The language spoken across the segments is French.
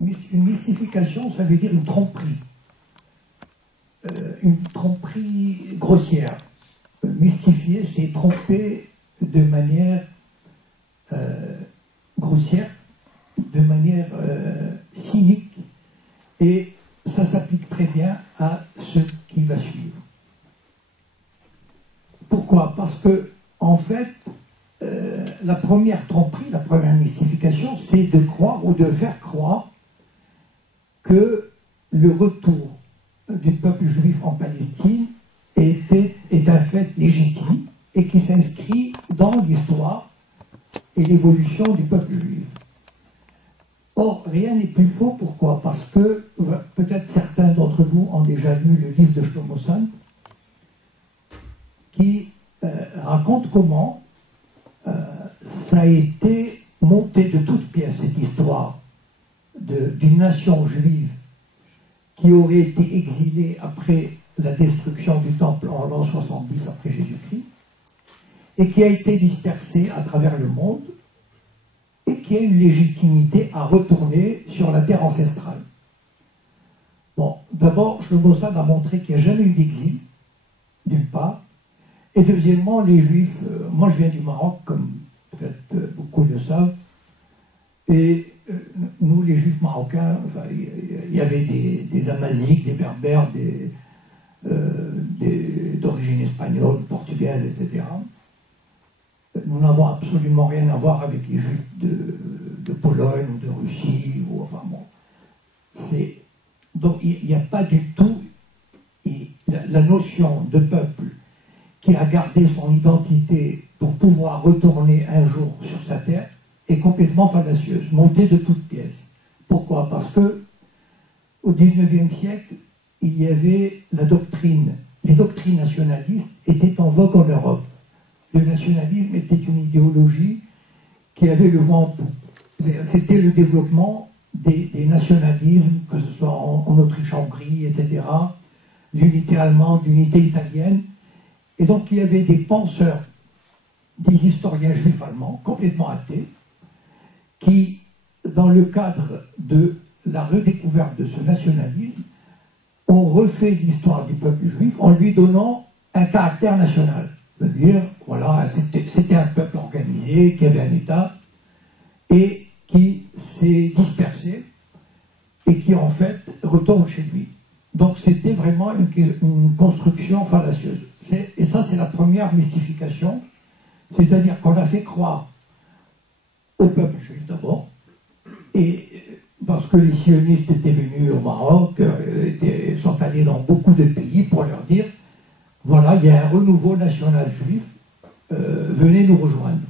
Une mystification, ça veut dire une tromperie. Une tromperie grossière. Mystifier, c'est tromper de manière grossière, de manière cynique, et ça s'applique très bien à ce qui va suivre. Pourquoi? Parce que, en fait, la première tromperie, la première mystification, c'est de croire ou de faire croire que le retour du peuple juif en Palestine est un fait légitime et qui s'inscrit dans l'histoire et l'évolution du peuple juif. Or, rien n'est plus faux. Pourquoi? Parce que peut-être certains d'entre vous ont déjà lu le livre de Shlomo Sand, qui raconte comment ça a été monté de toutes pièces, cette histoire d'une nation juive qui aurait été exilée après la destruction du temple en l'an 70 après Jésus-Christ, et qui a été dispersée à travers le monde, et qui a une légitimité à retourner sur la terre ancestrale. Bon, d'abord, Shlomo Sand a montré qu'il n'y a jamais eu d'exil, d'une part, et deuxièmement, les Juifs, moi je viens du Maroc, comme peut-être beaucoup le savent, et nous, les Juifs marocains, enfin, il y avait des Amaziques, des Berbères, d'origine espagnole, portugaise, etc. Nous n'avons absolument rien à voir avec les Juifs de Pologne ou de Russie, ou enfin bon. Donc il n'y a pas du tout la notion de peuple qui a gardé son identité pour pouvoir retourner un jour sur sa terre est complètement fallacieuse, montée de toutes pièces. Pourquoi? Parce que au XIXe siècle, il y avait la doctrine, les doctrines nationalistes étaient en vogue en Europe. Le nationalisme était une idéologie qui avait le vent en poupe. C'était le développement des nationalismes, que ce soit en Autriche-Hongrie, etc., l'unité allemande, l'unité italienne. Et donc il y avait des penseurs, des historiens juifs allemands, complètement athées, qui, dans le cadre de la redécouverte de ce nationalisme, ont refait l'histoire du peuple juif en lui donnant un caractère national. C'est-à-dire, voilà, c'était un peuple organisé, qui avait un État, et qui s'est dispersé, et qui en fait retourne chez lui. Donc c'était vraiment une construction fallacieuse. Et ça, c'est la première mystification, c'est-à-dire qu'on a fait croire au peuple juif d'abord, et parce que les sionistes étaient venus au Maroc, sont allés dans beaucoup de pays pour leur dire, voilà, il y a un renouveau national juif, venez nous rejoindre.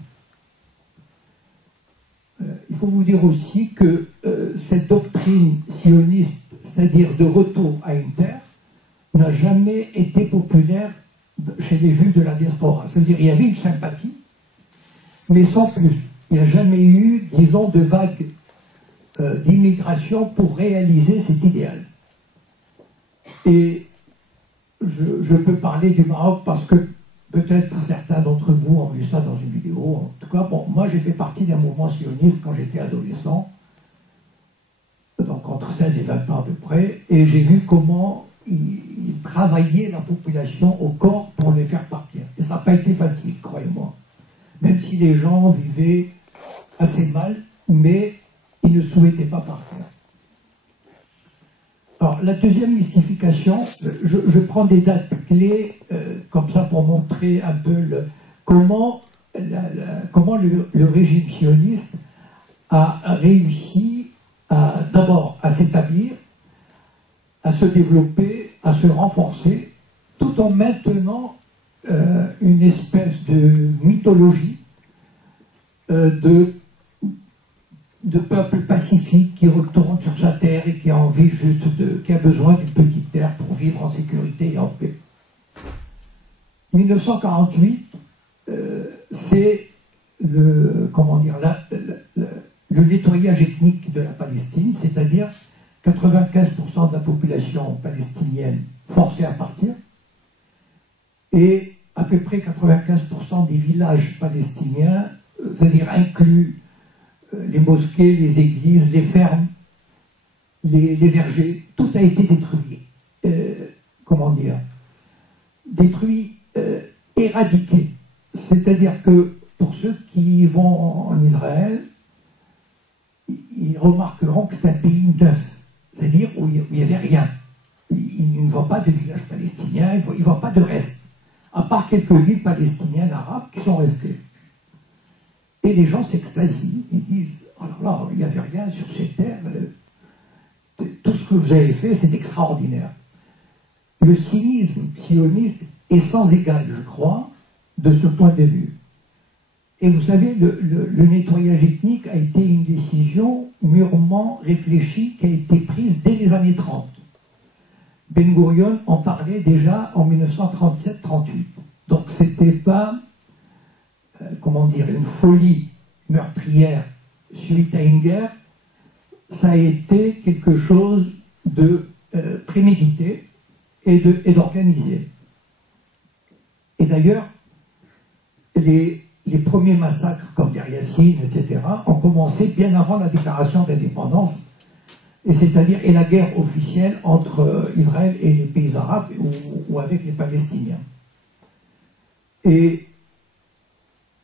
Il faut vous dire aussi que cette doctrine sioniste, c'est-à-dire de retour à une terre, n'a jamais été populaire chez les juifs de la diaspora. C'est-à-dire qu'il y avait une sympathie, mais sans plus. Il n'y a jamais eu, disons, de vague d'immigration pour réaliser cet idéal. Et je peux parler du Maroc parce que peut-être certains d'entre vous ont vu ça dans une vidéo. En tout cas, bon, moi j'ai fait partie d'un mouvement sioniste quand j'étais adolescent, donc entre 16 et 20 ans à peu près, et j'ai vu comment ils travaillaient la population au corps pour les faire partir. Et ça n'a pas été facile, croyez-moi. Même si les gens vivaient assez mal, mais ils ne souhaitaient pas partir. Alors, la deuxième mystification, je prends des dates clés comme ça pour montrer un peu comment le régime sioniste a réussi d'abord à s'établir, à se développer, à se renforcer, tout en maintenant une espèce de mythologie de peuple pacifique qui retourne sur sa terre et qui a envie juste qui a besoin d'une petite terre pour vivre en sécurité et en paix. 1948, c'est le nettoyage ethnique de la Palestine, c'est-à-dire 95% de la population palestinienne forcée à partir, et à peu près 95% des villages palestiniens, c'est-à-dire inclus les mosquées, les églises, les fermes, les vergers, tout a été détruit. Comment dire? Détruit, éradiqué. C'est-à-dire que pour ceux qui vont en Israël, ils remarqueront que c'est un pays neuf, c'est-à-dire où il n'y avait rien. Ils ne voient pas de village palestinien, ils ne voient pas de reste, à part quelques villes palestiniennes arabes qui sont restées. Et les gens s'extasient, ils disent, alors là, il n'y avait rien sur ces terres, tout ce que vous avez fait, c'est extraordinaire. Le cynisme sioniste est sans égal, je crois, de ce point de vue. Et vous savez, le nettoyage ethnique a été une décision mûrement réfléchie qui a été prise dès les années 30. Ben Gurion en parlait déjà en 1937-38. Donc c'était pas, comment dire, une folie meurtrière suite à une guerre, ça a été quelque chose de prémédité et d'organisé. Et d'ailleurs, les premiers massacres comme Der Yassin, etc., ont commencé bien avant la déclaration d'indépendance, et la guerre officielle entre Israël et les pays arabes ou avec les Palestiniens. Et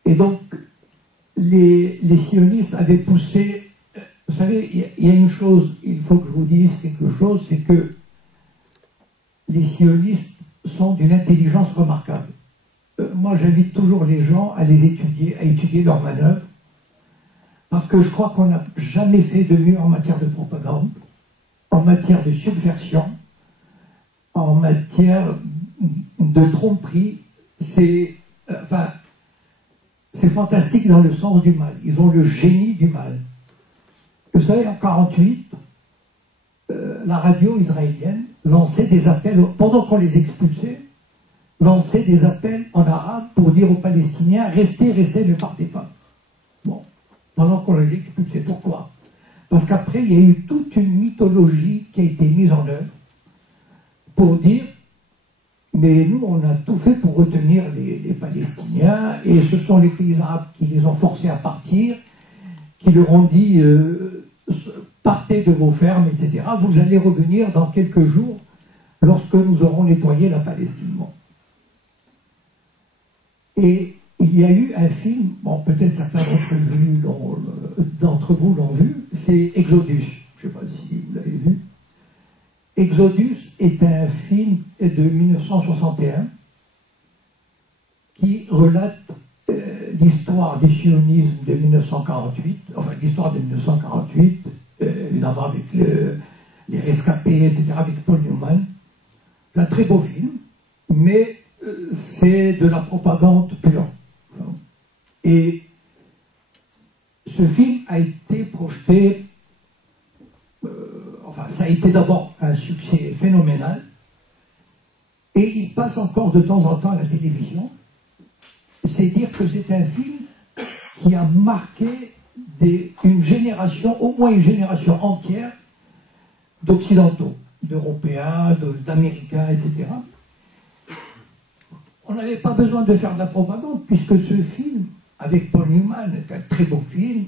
donc, les sionistes avaient poussé. Vous savez, il y a une chose, il faut que je vous dise quelque chose, c'est que les sionistes sont d'une intelligence remarquable. Moi, j'invite toujours les gens à les étudier, à étudier leurs manœuvres, parce que je crois qu'on n'a jamais fait de mieux en matière de propagande, en matière de subversion, en matière de tromperie. C'est fantastique dans le sens du mal. Ils ont le génie du mal. Vous savez, en 1948, la radio israélienne lançait des appels, pendant qu'on les expulsait, lançait des appels en arabe pour dire aux Palestiniens « Restez, restez, ne partez pas ». Bon, pendant qu'on les expulsait. Pourquoi? Parce qu'après, il y a eu toute une mythologie qui a été mise en œuvre pour dire « Mais nous, on a tout fait pour retenir les Palestiniens, et ce sont les pays arabes qui les ont forcés à partir, qui leur ont dit partez de vos fermes, etc. Vous allez revenir dans quelques jours lorsque nous aurons nettoyé la Palestine. » Bon. Et il y a eu un film, bon, peut-être certains d'entre vous l'ont vu, c'est Exodus. Je ne sais pas si vous l'avez vu. Exodus est un film de 1961 qui relate l'histoire du sionisme de 1948, enfin l'histoire de 1948, évidemment avec les rescapés, etc., avec Paul Newman. C'est un très beau film, mais c'est de la propagande pure. Et ce film a été projeté, ça a été d'abord un succès phénoménal, et il passe encore de temps en temps à la télévision. C'est dire que c'est un film qui a marqué une génération, au moins une génération entière, d'Occidentaux, d'Européens, d'Américains, etc. On n'avait pas besoin de faire de la propagande, puisque ce film, avec Paul Newman, est un très beau film,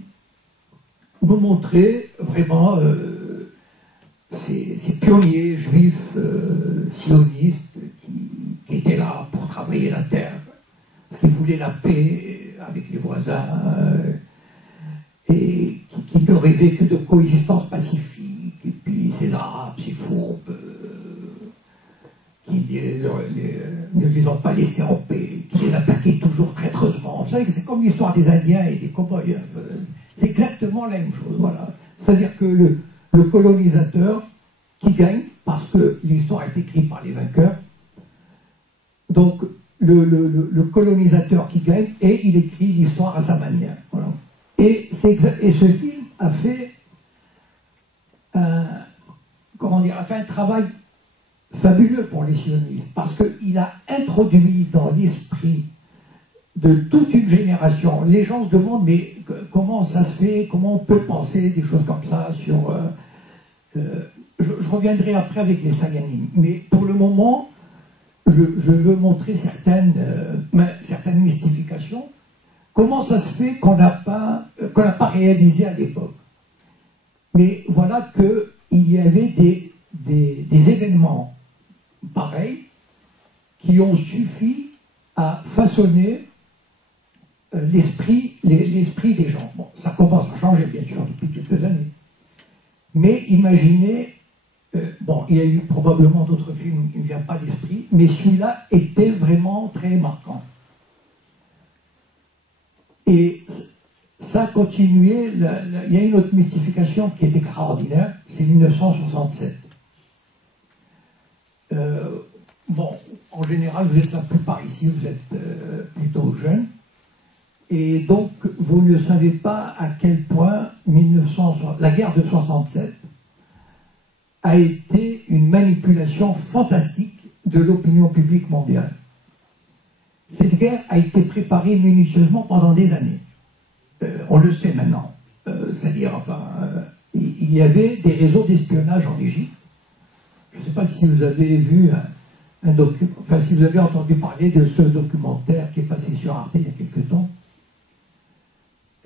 nous montrait vraiment ces pionniers juifs, sionistes, qui étaient là pour travailler la terre, qui voulaient la paix avec les voisins, et qui ne rêvaient que de coexistence pacifique, et puis ces Arabes, ces fourbes, qui ne les ont pas laissés en paix, qui les attaquaient toujours traîtreusement. Vous savez que c'est comme l'histoire des Indiens et des cow-boys. C'est exactement la même chose. Voilà. C'est-à-dire que le colonisateur qui gagne, parce que l'histoire est écrite par les vainqueurs, donc le colonisateur qui gagne, et il écrit l'histoire à sa manière. Voilà. Et ce film a fait a fait un travail fabuleux pour les sionistes, parce qu'il a introduit dans l'esprit de toute une génération. Les gens se demandent, mais comment ça se fait, comment on peut penser des choses comme ça sur... je reviendrai après avec les Sayanim, mais pour le moment, je veux montrer certaines mystifications. Comment ça se fait qu'on n'a pas réalisé à l'époque? Mais voilà que il y avait des événements pareils qui ont suffi à façonner l'esprit des gens. Bon, ça commence à changer, bien sûr, depuis quelques années. Mais imaginez, bon, il y a eu probablement d'autres films qui ne me viennent pas à l'esprit, mais celui-là était vraiment très marquant. Et ça a continué, il y a une autre mystification qui est extraordinaire, c'est 1967. Bon, en général, vous êtes la plupart ici, vous êtes plutôt jeunes, et donc vous ne savez pas à quel point la guerre de 67 a été une manipulation fantastique de l'opinion publique mondiale. Cette guerre a été préparée minutieusement pendant des années. On le sait maintenant. C'est-à-dire, enfin, il y avait des réseaux d'espionnage en Égypte. Je ne sais pas si vous avez vu si vous avez entendu parler de ce documentaire qui est passé sur Arte il y a quelque temps,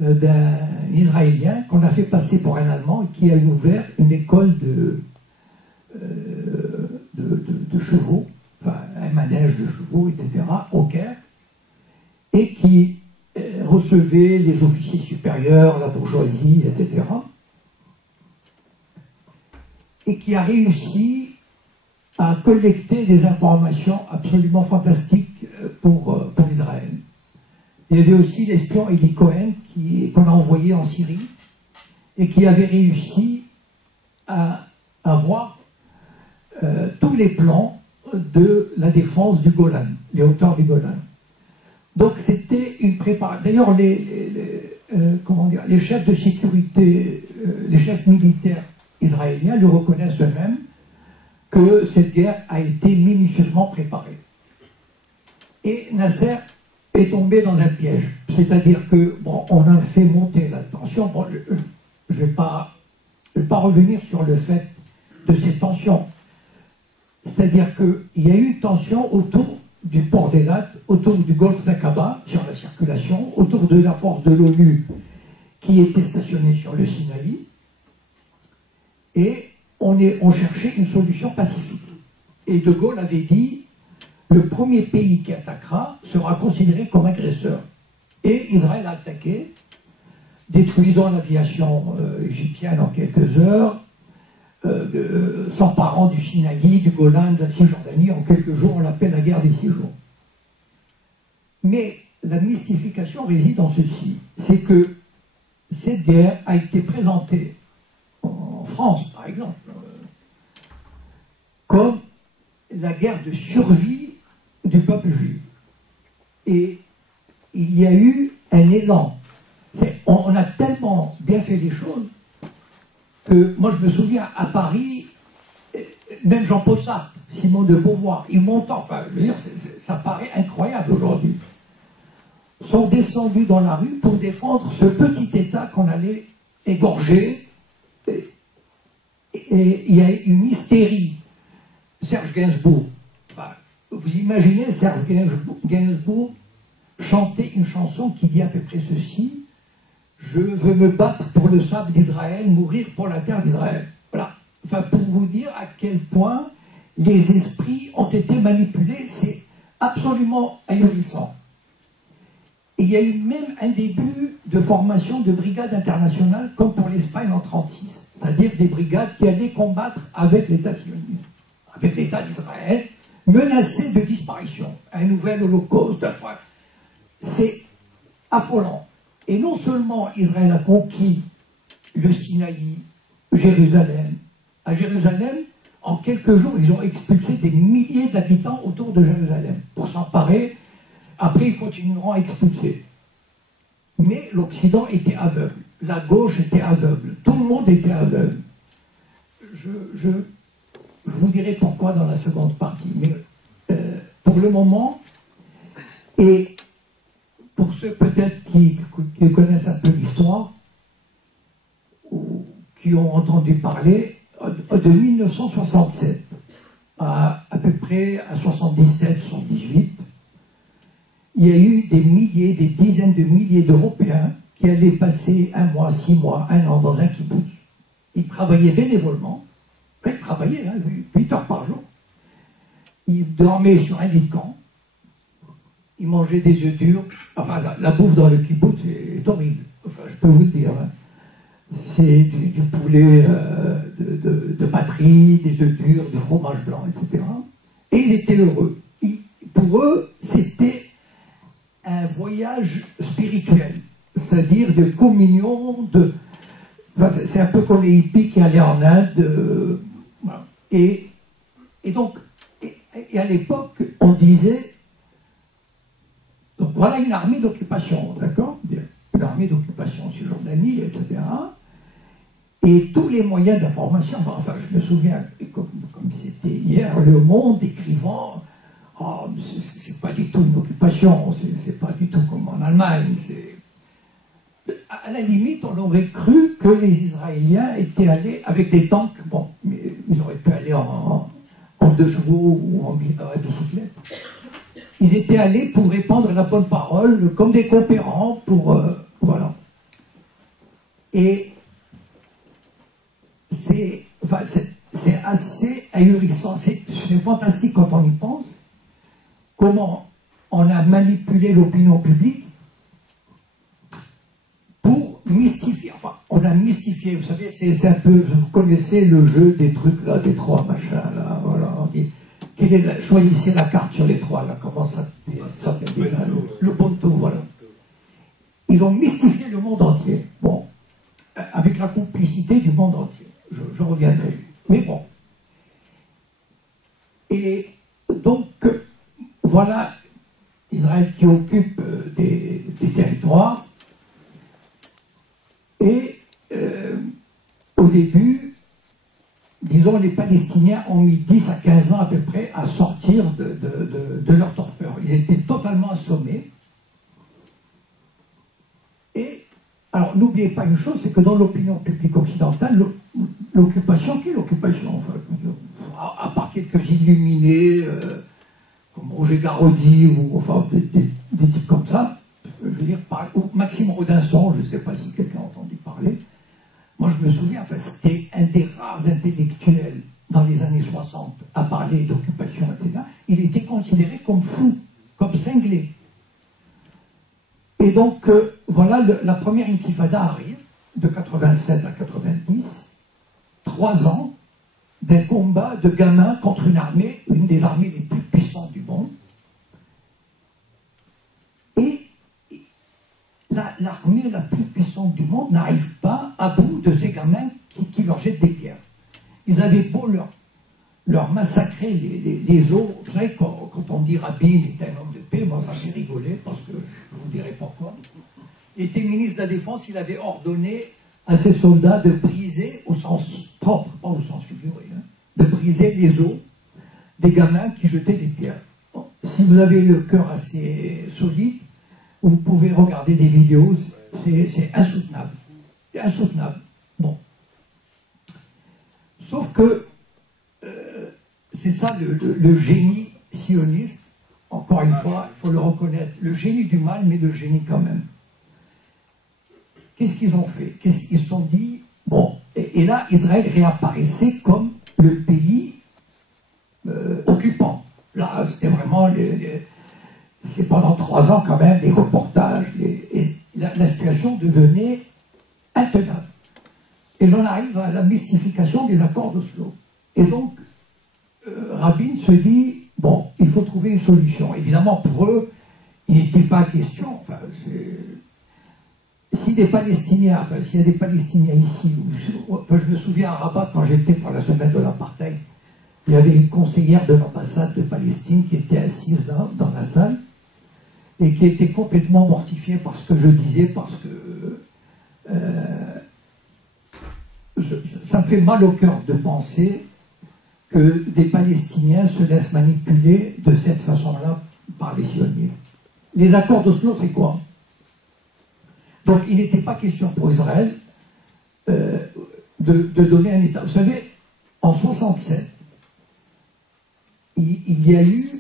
d'un Israélien qu'on a fait passer pour un Allemand et qui a ouvert une école de chevaux, enfin un manège de chevaux, etc., au Caire, et qui recevait les officiers supérieurs, la bourgeoisie, etc., et qui a réussi à collecter des informations absolument fantastiques pour Israël. Il y avait aussi l'espion Eli Cohen qu'on a envoyé en Syrie et qui avait réussi à avoir tous les plans de la défense du Golan, les hauteurs du Golan. Donc c'était une préparation. D'ailleurs, les chefs de sécurité, les chefs militaires israéliens le reconnaissent eux-mêmes que cette guerre a été minutieusement préparée. Et Nasser est tombé dans un piège. C'est-à-dire que, bon, on a fait monter la tension. Bon, je ne vais pas revenir sur le fait de ces tensions. C'est-à-dire qu'il y a eu une tension autour du port d'Eilat, autour du golfe d'Aqaba, sur la circulation, autour de la force de l'ONU qui était stationnée sur le Sinaï, et on cherchait une solution pacifique. Et De Gaulle avait dit, le premier pays qui attaquera sera considéré comme agresseur. Et Israël a attaqué, détruisant l'aviation égyptienne en quelques heures, s'emparant du Sinaï, du Golan, de la Cisjordanie, en quelques jours, on l'appelle la guerre des 6 jours. Mais la mystification réside en ceci, c'est que cette guerre a été présentée en France, par exemple, comme la guerre de survie du peuple juif. Et il y a eu un élan. On a tellement bien fait les choses que, moi je me souviens, à Paris, même Jean-Paul Sartre, Simon de Beauvoir, ils montent, enfin, je veux dire, ça paraît incroyable aujourd'hui, sont descendus dans la rue pour défendre ce petit État qu'on allait égorger. Et il y a une hystérie. Serge Gainsbourg, enfin, vous imaginez Serge Gainsbourg chanter une chanson qui dit à peu près ceci: je veux me battre pour le sable d'Israël, mourir pour la terre d'Israël. Voilà. Enfin, pour vous dire à quel point les esprits ont été manipulés, c'est absolument ahurissant. Et il y a eu même un début de formation de brigades internationales, comme pour l'Espagne en 1936, c'est-à-dire des brigades qui allaient combattre avec l'État sioniste, avec l'État d'Israël, menacé de disparition. Un nouvel holocauste, enfin, c'est affolant. Et non seulement Israël a conquis le Sinaï, Jérusalem. À Jérusalem, en quelques jours, ils ont expulsé des milliers d'habitants autour de Jérusalem pour s'emparer. Après, ils continueront à expulser. Mais l'Occident était aveugle. La gauche était aveugle. Tout le monde était aveugle. Je vous dirai pourquoi dans la seconde partie. Mais pour le moment, et pour ceux peut-être qui connaissent un peu l'histoire, ou qui ont entendu parler, de 1967 à peu près à 77, 78, il y a eu des milliers, des dizaines de milliers d'Européens qui allaient passer 1 mois, 6 mois, 1 an dans un kibbutz. Ils travaillaient bénévolement, Ils travaillaient, hein, 8 heures par jour. Ils dormaient sur un lit de camp. Ils mangeaient des œufs durs. Enfin, la bouffe dans le kibbutz est horrible. Enfin, je peux vous le dire. Hein. C'est du poulet de batterie, des œufs durs, du fromage blanc, etc. Et ils étaient heureux. Pour eux, c'était un voyage spirituel, c'est-à-dire de communion, enfin, c'est un peu comme les hippies qui allaient en Inde. Voilà. Et donc, et à l'époque, on disait, donc voilà une armée d'occupation, d'accord? Une armée d'occupation Cisjordanie, etc. Et tous les moyens d'information, enfin je me souviens, comme c'était hier, Le Monde écrivant, oh, c'est pas du tout une occupation, c'est pas du tout comme en Allemagne. À la limite, on aurait cru que les Israéliens étaient allés avec des tanks, bon, mais ils auraient pu aller en 2 chevaux ou en bicyclette. Ils étaient allés pour répandre la bonne parole, comme des coopérants, voilà. Et c'est assez ahurissant, c'est fantastique quand on y pense, comment on a manipulé l'opinion publique pour mystifier, enfin, on a mystifié, vous savez, c'est un peu, vous connaissez le jeu des trucs là, des 3 machins là, voilà, on dit, choisissez la carte sur les 3 là, comment ça s'appelle déjà, le ponto, voilà. Ils ont mystifié le monde entier, bon, avec la complicité du monde entier, je reviendrai, mais bon. Et donc, voilà Israël qui occupe des territoires. Et au début, disons, les Palestiniens ont mis 10 à 15 ans à peu près à sortir de leur torpeur. Ils étaient totalement assommés. Et, alors, n'oubliez pas une chose, c'est que dans l'opinion publique occidentale, l'occupation, quelle occupation, enfin, à part quelques illuminés, comme Roger Garaudy, ou enfin, des types comme ça, je veux dire, ou Maxime Rodinson, je ne sais pas si quelqu'un a entendu parler. Moi, je me souviens, enfin, c'était un des rares intellectuels dans les années 60 à parler d'occupation, etc. Il était considéré comme fou, comme cinglé. Et donc, voilà, la première intifada arrive, de 87 à 90, 3 ans d'un combat de gamins contre une des armées les plus puissantes du monde. Et l'armée la plus puissante du monde n'arrive pas à bout de ces gamins qui leur jettent des pierres. Ils avaient beau leur massacrer les os. Vous savez, quand on dit Rabin est un homme de paix, moi ça me fait rigoler, parce que je vous dirai pourquoi. Il était ministre de la Défense, il avait ordonné à ses soldats de briser, au sens propre, pas au sens figuré, hein, de briser les os des gamins qui jetaient des pierres. Bon, si vous avez le cœur assez solide, vous pouvez regarder des vidéos, c'est insoutenable. C'est insoutenable. Bon. Sauf que c'est ça le génie sioniste, encore une fois, il faut le reconnaître, le génie du mal, mais le génie quand même. Qu'est-ce qu'ils ont fait? Qu'est-ce qu'ils se sont dit? Bon, et là, Israël réapparaissait comme le pays occupant. Là, c'était vraiment c'est pendant 3 ans quand même, les reportages, et la situation devenait intenable. Et l'on arrive à la mystification des accords d'Oslo. Et donc, Rabin se dit, bon, il faut trouver une solution. Évidemment, pour eux, il n'était pas question, enfin, si des Palestiniens, enfin, s'il y a des Palestiniens ici, enfin, je me souviens à Rabat, quand j'étais pour la semaine de l'apartheid, il y avait une conseillère de l'ambassade de Palestine qui était assise dans la salle, et qui était complètement mortifiée par ce que je disais, parce que ça me fait mal au cœur de penser que des Palestiniens se laissent manipuler de cette façon-là par les sionistes. Les accords d'Oslo, c'est quoi? Donc, il n'était pas question pour Israël de donner un État. Vous savez, en 67, il y a eu,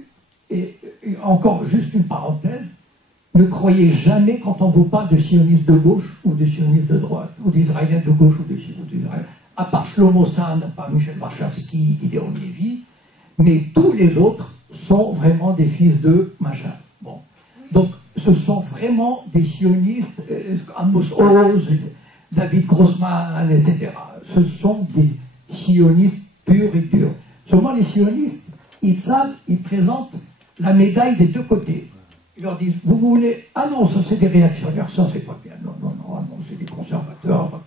et encore juste une parenthèse, ne croyez jamais quand on vous parle de sionistes de gauche ou de sionistes de droite, ou d'Israéliens de gauche ou d'Israël. à part Shlomo Sand, à part Michel Warshawski, Gideon Levy, mais tous les autres sont vraiment des fils de machin. Bon. Donc, ce sont vraiment des sionistes, Amos Oz, David Grossman, etc. Ce sont des sionistes purs et durs. Seulement, les sionistes, ils savent, ils présentent la médaille des deux côtés. Ils leur disent, vous voulez... Ah non, ça c'est des réactionnaires, ça c'est pas bien. Non, non, non, non, c'est des conservateurs.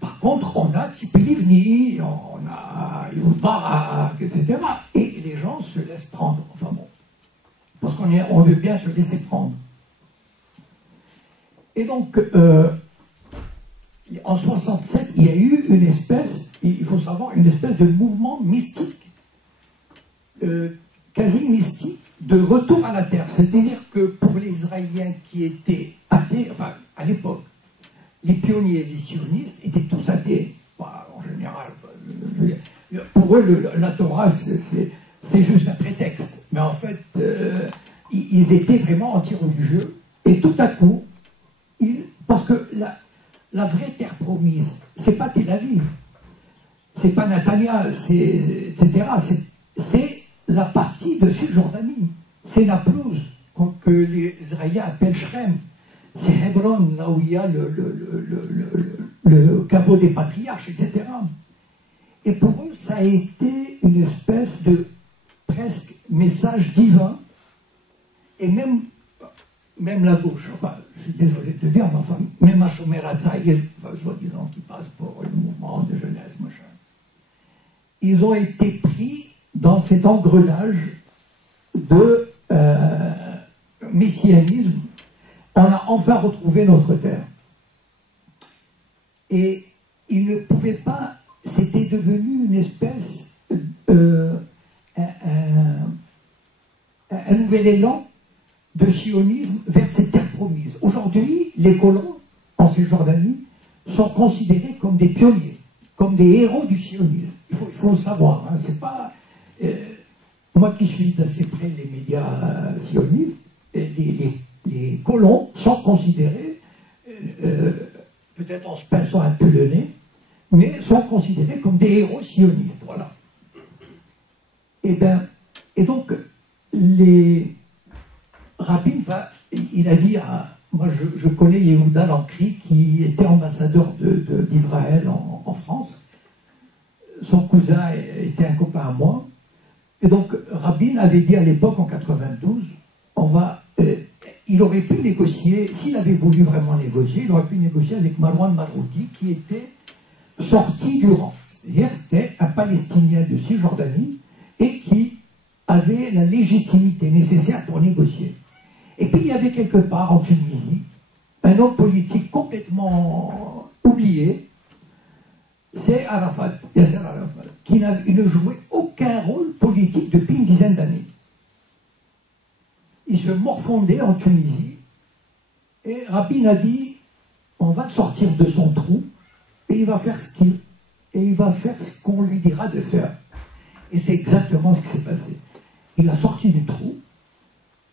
Par contre, on a Tzipi Livni, on a Ehud Barak, etc. Et les gens se laissent prendre. Enfin bon, parce on veut bien se laisser prendre. Et donc, en 67, il y a eu une espèce, il faut savoir, une espèce de mouvement mystique, quasi mystique, de retour à la terre. C'est-à-dire que pour les Israéliens qui étaient athées, enfin, à l'époque, les pionniers, les sionistes étaient tous athées. Enfin, en général, pour eux, la Torah, c'est juste un prétexte. Mais en fait, ils étaient vraiment anti-religieux. Et tout à coup, parce que la vraie terre promise, c'est pas Tel Aviv, c'est pas Netanya, etc. C'est la partie de Cisjordanie. C'est Naplouse, que les Israéliens appellent Shrem. C'est Hebron, là où il y a le caveau des patriarches, etc. Et pour eux, ça a été une espèce de presque message divin. Et même la gauche, enfin, je suis désolé de le dire, mais enfin, même à Shomer Hatzaïr, enfin, soi-disant, qui passe pour le mouvement de jeunesse, machin, ils ont été pris dans cet engrenage de messianisme. On a enfin retrouvé notre terre. Et ils ne pouvaient pas, c'était devenu une espèce, un nouvel élan de sionisme vers cette terre promise. Aujourd'hui, les colons en Cisjordanie sont considérés comme des pionniers, comme des héros du sionisme. Il faut le savoir. Hein, c'est pas, moi qui suis d'assez près les médias sionistes, les colons sont considérés, peut-être en se pinçant un peu le nez, mais sont considérés comme des héros sionistes. Voilà. Et donc, Rabin il a dit moi je connais Yehuda Lankri qui était ambassadeur d'Israël en France. Son cousin était un copain à moi. Et donc Rabin avait dit à l'époque, en 92, il aurait pu négocier, s'il avait voulu vraiment négocier, il aurait pu négocier avec Marwan Marrouti, qui était sorti du rang. C'est-à-dire c'était un Palestinien de Cisjordanie et qui avait la légitimité nécessaire pour négocier. Et puis il y avait quelque part en Tunisie un homme politique complètement oublié, c'est Arafat, Yasser Arafat, qui ne jouait aucun rôle politique depuis une dizaine d'années. Il se morfondait en Tunisie et Rabin a dit on va le sortir de son trou et il va faire ce qu'on lui dira de faire. Et c'est exactement ce qui s'est passé. Il a sorti du trou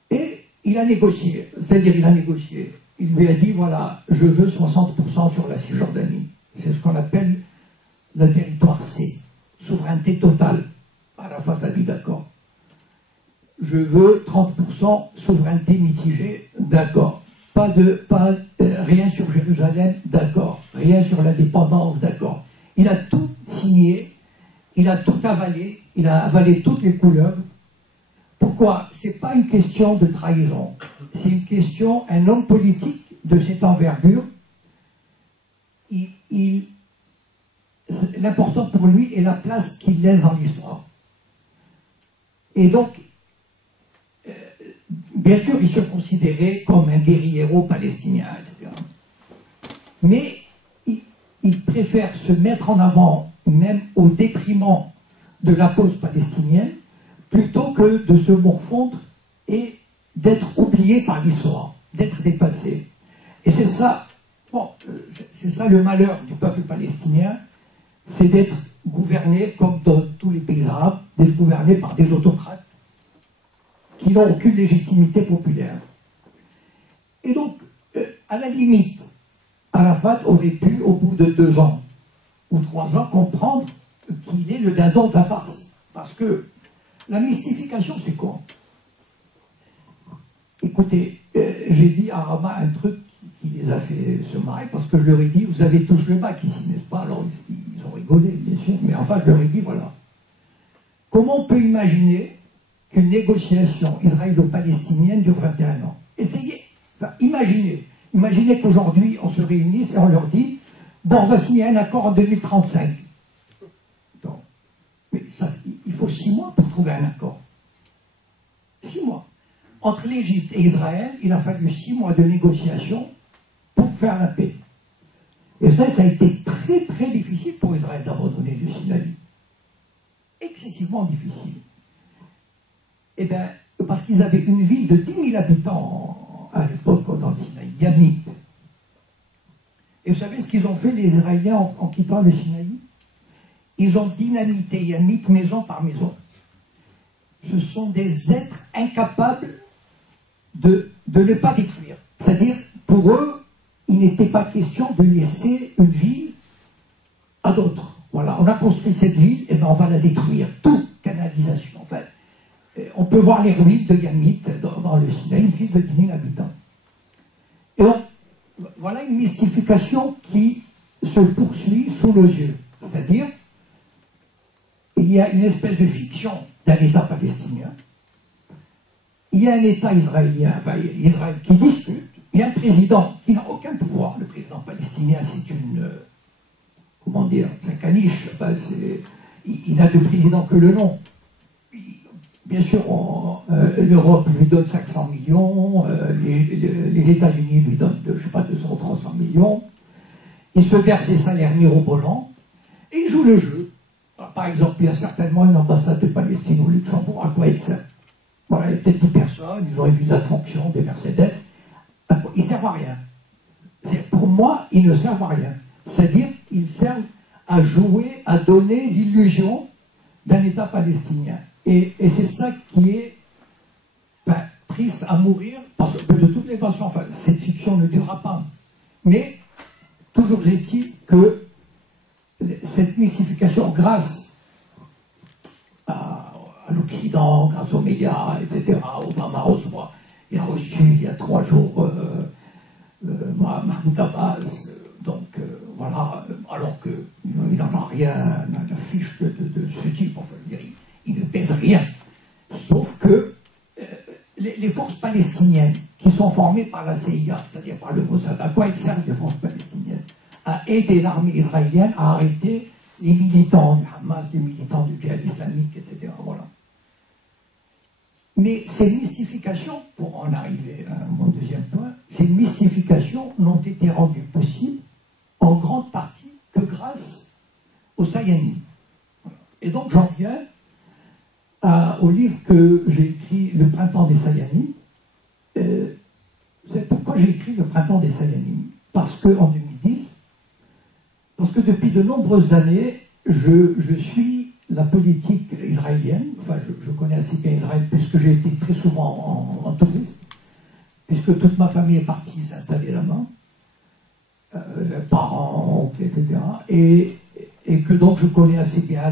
et il a négocié. C'est-à-dire, il a négocié. Il lui a dit, voilà, je veux 60% sur la Cisjordanie. C'est ce qu'on appelle le territoire C. Souveraineté totale. Arafat a dit, d'accord. Je veux 30% souveraineté mitigée, d'accord. Rien sur Jérusalem, d'accord. Rien sur l'indépendance, d'accord. Il a tout signé, il a tout avalé, il a avalé toutes les couleuvres. Pourquoi? Ce n'est pas une question de trahison, c'est une question, un homme politique de cette envergure, l'important pour lui est la place qu'il laisse dans l'histoire. Et donc, bien sûr, il se considérait comme un guerriero palestinien, etc. Mais il préfère se mettre en avant, même au détriment de la cause palestinienne, plutôt que de se morfondre et d'être oublié par l'histoire, d'être dépassé. Et c'est ça, c'est ça le malheur du peuple palestinien, c'est d'être gouverné, comme dans tous les pays arabes, d'être gouverné par des autocrates qui n'ont aucune légitimité populaire. Et donc, à la limite, Arafat aurait pu, au bout de 2 ans, ou 3 ans comprendre qu'il est le dindon de la farce. Parce que la mystification, c'est quoi? Écoutez, j'ai dit à Rabat un truc qui les a fait se marrer, parce que je leur ai dit, vous avez tous le bac ici, n'est-ce pas? Alors ils ont rigolé, bien sûr, mais enfin je leur ai dit, voilà. Comment on peut imaginer qu'une négociation israélo-palestinienne dure 21 ans? Essayez, enfin, imaginez qu'aujourd'hui on se réunisse et on leur dit, bon, on va signer un accord en 2035. Donc, mais ça, il faut 6 mois pour trouver un accord. 6 mois. Entre l'Égypte et Israël, il a fallu 6 mois de négociation pour faire la paix. Et ça a été très très difficile pour Israël d'abandonner le Sinaï. Excessivement difficile. Eh bien, parce qu'ils avaient une ville de 10 000 habitants à l'époque dans le Sinaï, Yamit. Et vous savez ce qu'ils ont fait, les Israéliens, en quittant le Sinaï? Ils ont dynamité Yamit maison par maison. Ce sont des êtres incapables de ne pas détruire. C'est-à-dire, pour eux, il n'était pas question de laisser une ville à d'autres. Voilà, on a construit cette ville, et bien on va la détruire. Tout, canalisation. Enfin, on peut voir les ruines de Yamit dans le Sinaï, une ville de 10 000 habitants. Et donc, voilà une mystification qui se poursuit sous nos yeux. C'est-à-dire, il y a une espèce de fiction d'un État palestinien. Il y a un État israélien, enfin Israël qui dispute. Il y a un président qui n'a aucun pouvoir. Le président palestinien, c'est une, comment dire, un caniche. Enfin, il n'a de président que le nom. Bien sûr, l'Europe lui donne 500 millions, les États-Unis lui donnent, je ne sais pas, 200 ou 300 millions. Il se verse des salaires mirobolants et il joue le jeu. Par exemple, il y a certainement une ambassade de Palestine au Luxembourg. À quoi il sert? Voilà, il y a peut-être 10 personnes, ils ont une visa de fonction, des Mercedes. Ils ne servent à rien. Pour moi, ils ne servent à rien. C'est-à-dire qu'ils servent à jouer, à donner l'illusion d'un État palestinien. Et c'est ça qui est triste à mourir, parce que de toutes les façons, enfin, cette fiction ne durera pas. Mais toujours est-il que cette mystification, grâce à l'Occident, grâce aux médias, etc., Obama reçoit, il a reçu il y a 3 jours Mahmoud Abbas, voilà, alors qu'il n'en a rien, la fiche de ce type, enfin, il ne pèse rien. Sauf que les forces palestiniennes qui sont formées par la CIA, c'est-à-dire par le Mossad, à quoi elles servent les forces palestiniennes? À aider l'armée israélienne à arrêter les militants du Hamas, les militants du djihad islamique, etc. Voilà. Mais ces mystifications, pour en arriver à mon deuxième point, ces mystifications n'ont été rendues possibles en grande partie que grâce aux Sayanim. Et donc j'en viens au livre que j'ai écrit, Le Printemps des Sayanim. C'est pourquoi j'ai écrit Le Printemps des Sayanim. Parce qu'en 2010, parce que depuis de nombreuses années, je suis la politique israélienne. Enfin, je connais assez bien Israël puisque j'ai été très souvent en tourisme, puisque toute ma famille est partie s'installer là-bas, parents, oncles, etc. Et que donc je connais assez bien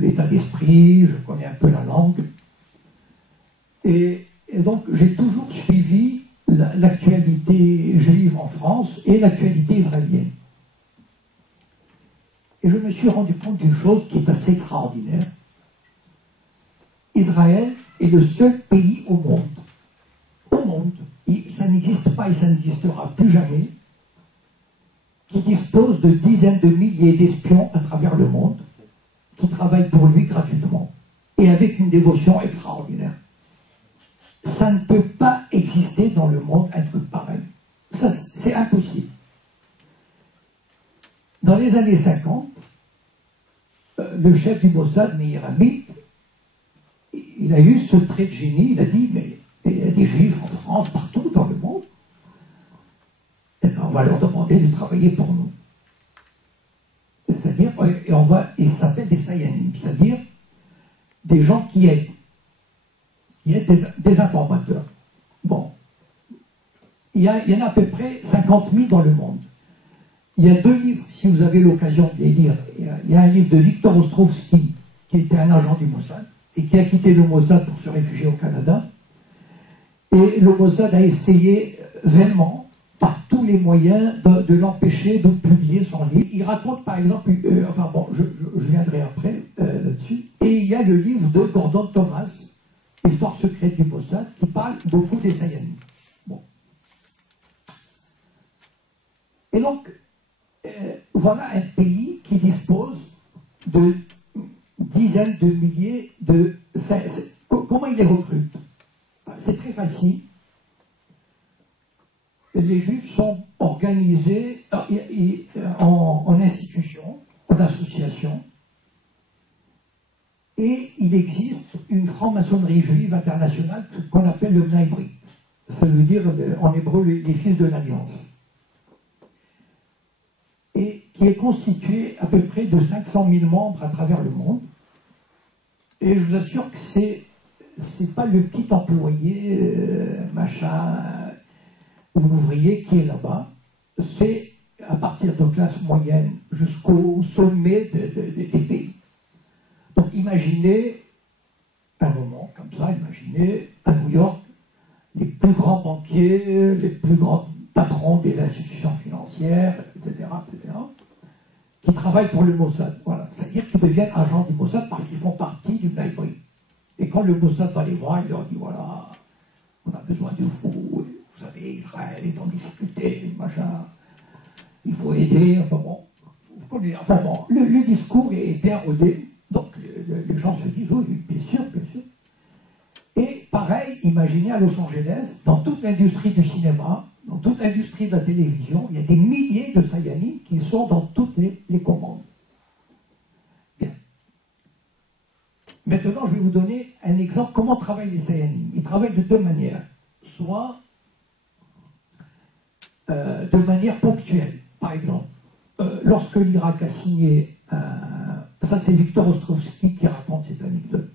l'état d'esprit, je connais un peu la langue. Et donc j'ai toujours suivi l'actualité juive en France et l'actualité israélienne. Et je me suis rendu compte d'une chose qui est assez extraordinaire. Israël est le seul pays au monde, ça n'existe pas et ça n'existera plus jamais, qui dispose de dizaines de milliers d'espions à travers le monde, qui travaillent pour lui gratuitement, et avec une dévotion extraordinaire. Ça ne peut pas exister dans le monde un truc pareil. Ça, c'est impossible. Dans les années 50, le chef du Mossad, Meir Amit, il a eu ce trait de génie, il a dit, mais il y a des juifs en France, partout dans le monde, et bien on va leur demander de travailler pour nous. C'est-à-dire, et ça s'appelle des Sayanim, c'est-à-dire des gens qui aident des informateurs. Bon, il y en a à peu près 50 000 dans le monde. il y a 2 livres, si vous avez l'occasion de les lire. Il y a un livre de Victor Ostrovsky, qui était un agent du Mossad, et qui a quitté le Mossad pour se réfugier au Canada. Et le Mossad a essayé vainement, par tous les moyens, de l'empêcher de publier son livre. Il raconte par exemple, enfin bon, je viendrai après là-dessus. Et il y a le livre de Gordon Thomas, Histoire secrète du Mossad, qui parle beaucoup des Sayanides. Bon. Et donc, voilà un pays qui dispose de dizaines de milliers de... Comment il les recrute? C'est très facile. Les Juifs sont organisés en institutions, en associations, et il existe une franc-maçonnerie juive internationale qu'on appelle le Bnei Brit. Ça veut dire en hébreu les fils de l'Alliance. Et qui est constitué à peu près de 500 000 membres à travers le monde. Et je vous assure que c'est pas le petit employé, machin, ou l'ouvrier qui est là-bas. C'est à partir de classe moyenne jusqu'au sommet des pays. Donc imaginez un moment comme ça, imaginez à New York les plus grands banquiers, les plus grands patrons des institutions financières, etc., qui travaillent pour le Mossad. Voilà. C'est-à-dire qu'ils deviennent agents du Mossad parce qu'ils font partie du Bnei Brit. Et quand le Mossad va les voir, il leur dit voilà, on a besoin de vous, vous savez, Israël est en difficulté, machin, il faut aider, enfin bon, vous connaissez, enfin bon, le discours est bien rodé, donc les gens se disent oui, bien sûr, bien sûr. Et pareil, imaginez à Los Angeles, dans toute l'industrie du cinéma, dans toute l'industrie de la télévision, il y a des milliers de Sayanides qui sont dans toutes les commandes. Bien. Maintenant, je vais vous donner un exemple comment travaillent les Sayanides. Ils travaillent de 2 manières. Soit de manière ponctuelle. Par exemple, lorsque l'Irak a signé ça c'est Victor Ostrovsky qui raconte cette anecdote.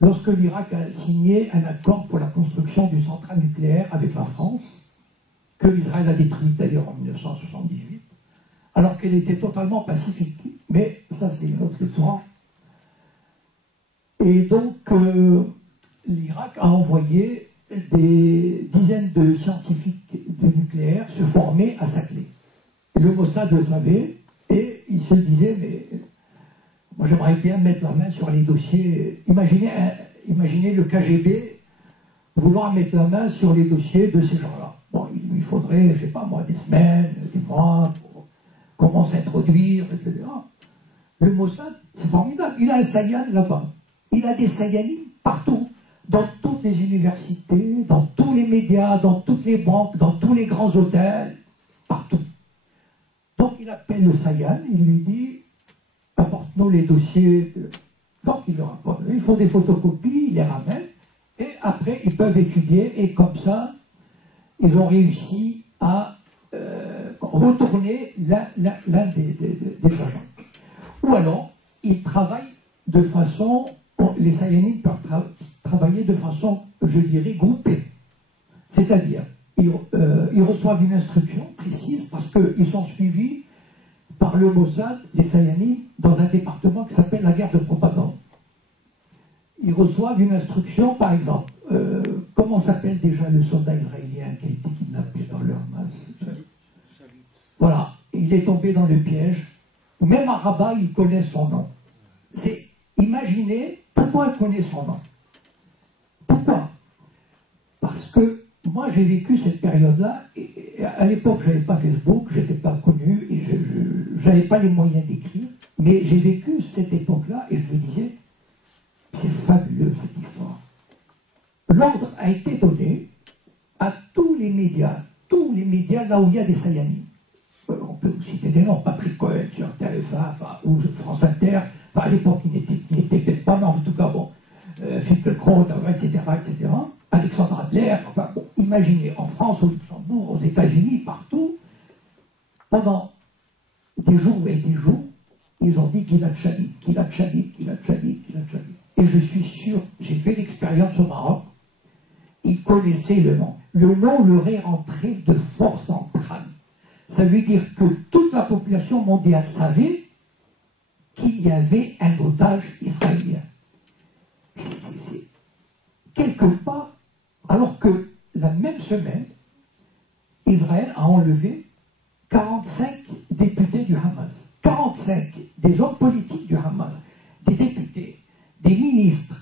Lorsque l'Irak a signé un accord pour la construction d'une centrale nucléaire avec la France, que Israël a détruite d'ailleurs en 1978, alors qu'elle était totalement pacifique. Mais ça c'est une autre histoire. Et donc l'Irak a envoyé des dizaines de scientifiques du nucléaire se former à Saclay. Le Mossad le savait et il se disait mais moi j'aimerais bien mettre la main sur les dossiers. Imaginez le KGB vouloir mettre la main sur les dossiers de ces gens-là. Bon, il faudrait, je sais pas moi, des semaines, des mois pour comment s'introduire, etc. Le Mossad, c'est formidable. Il a un Sayan là-bas. Il a des Sayanides partout. Dans toutes les universités, dans tous les médias, dans toutes les banques, dans tous les grands hôtels, partout. Donc il appelle le Sayan, il lui dit apporte-nous les dossiers. Donc il leur apporte, ils font des photocopies, ils les ramènent, et après ils peuvent étudier, et comme ça, ils ont réussi à retourner l'un des agents. Ou alors, ils travaillent de façon, les Sayanides peuvent travailler de façon, je dirais, groupée. C'est-à-dire, ils reçoivent une instruction précise parce qu'ils sont suivis par le Mossad, les Sayanides, dans un département qui s'appelle la guerre de propagande. Ils reçoivent une instruction, par exemple, comment s'appelle déjà le soldat israélien qui a été kidnappé dans leur masse? Voilà, il est tombé dans le piège. Même à Rabat, il connaît son nom. Imaginez pourquoi il connaît son nom. Pourquoi? Parce que moi, j'ai vécu cette période-là. À l'époque, je n'avais pas Facebook, je n'étais pas connu, et je n'avais pas les moyens d'écrire. Mais j'ai vécu cette époque-là, et je me disais, c'est fabuleux cette histoire. L'ordre a été donné à tous les médias là où il y a des Sayanides. On peut citer des noms, Patrick Cohen sur TF1, ou France Inter. À l'époque, il n'était peut-être pas mort, en tout cas, bon, Finkielkraut, etc., etc. Alexandre Adler, enfin, bon, imaginez, en France, au Luxembourg, aux États-Unis, partout, pendant des jours et des jours, ils ont dit Gilad Shalit, Gilad Shalit, Gilad Shalit, Gilad Shalit. Et je suis sûr, j'ai fait l'expérience au Maroc, ils connaissaient le nom. Le nom leur est rentré de force en crâne. Ça veut dire que toute la population mondiale savait qu'il y avait un otage israélien. C'est quelque part, alors que la même semaine, Israël a enlevé 45 députés du Hamas. 45 des hommes politiques du Hamas, des députés, des ministres.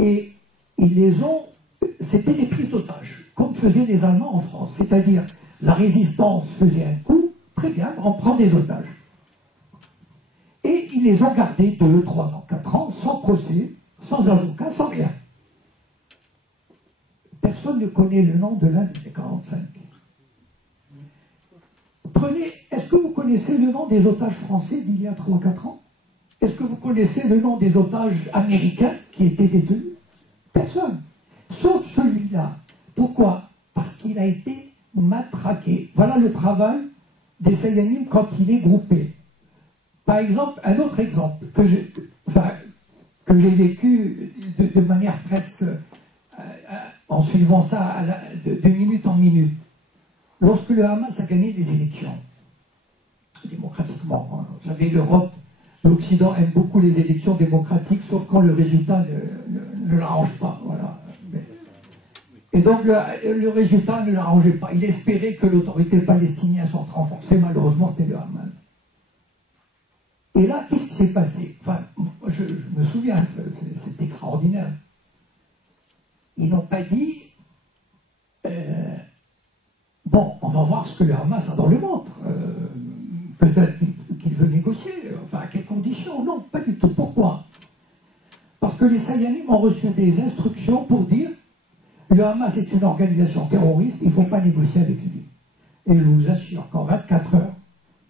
Et ils les ont... C'était des prises d'otages, comme faisaient les Allemands en France. C'est-à-dire, la résistance faisait un coup, très bien, on prend des otages. Et ils les ont gardés 2, 3 ans, 4 ans, sans procès, sans avocat, sans rien. Personne ne connaît le nom de l'un de ces 45. Est-ce que vous connaissez le nom des otages français d'il y a 3 ou 4 ans? Est-ce que vous connaissez le nom des otages américains qui étaient détenus? Personne. Sauf celui-là. Pourquoi? Parce qu'il a été matraqué. Voilà le travail des Sayanim quand il est groupé. Par exemple, un autre exemple que j'ai vécu de manière presque en suivant ça de minute en minute. Lorsque le Hamas a gagné les élections, démocratiquement, vous savez, l'Europe, l'Occident aime beaucoup les élections démocratiques, sauf quand le résultat ne l'arrange pas. Voilà. Et donc le résultat ne l'arrangeait pas. Il espérait que l'autorité palestinienne soit renforcée. Malheureusement, c'était le Hamas. Et là, qu'est-ce qui s'est passé? Enfin, je me souviens, c'est extraordinaire. Ils n'ont pas dit bon, on va voir ce que le Hamas a dans le ventre. Peut-être qu'il veut négocier. Enfin, à quelles conditions? Non, pas du tout. Pourquoi? Parce que les Sayanim ont reçu des instructions pour dire le Hamas est une organisation terroriste, il ne faut pas négocier avec lui. Et je vous assure qu'en 24 heures,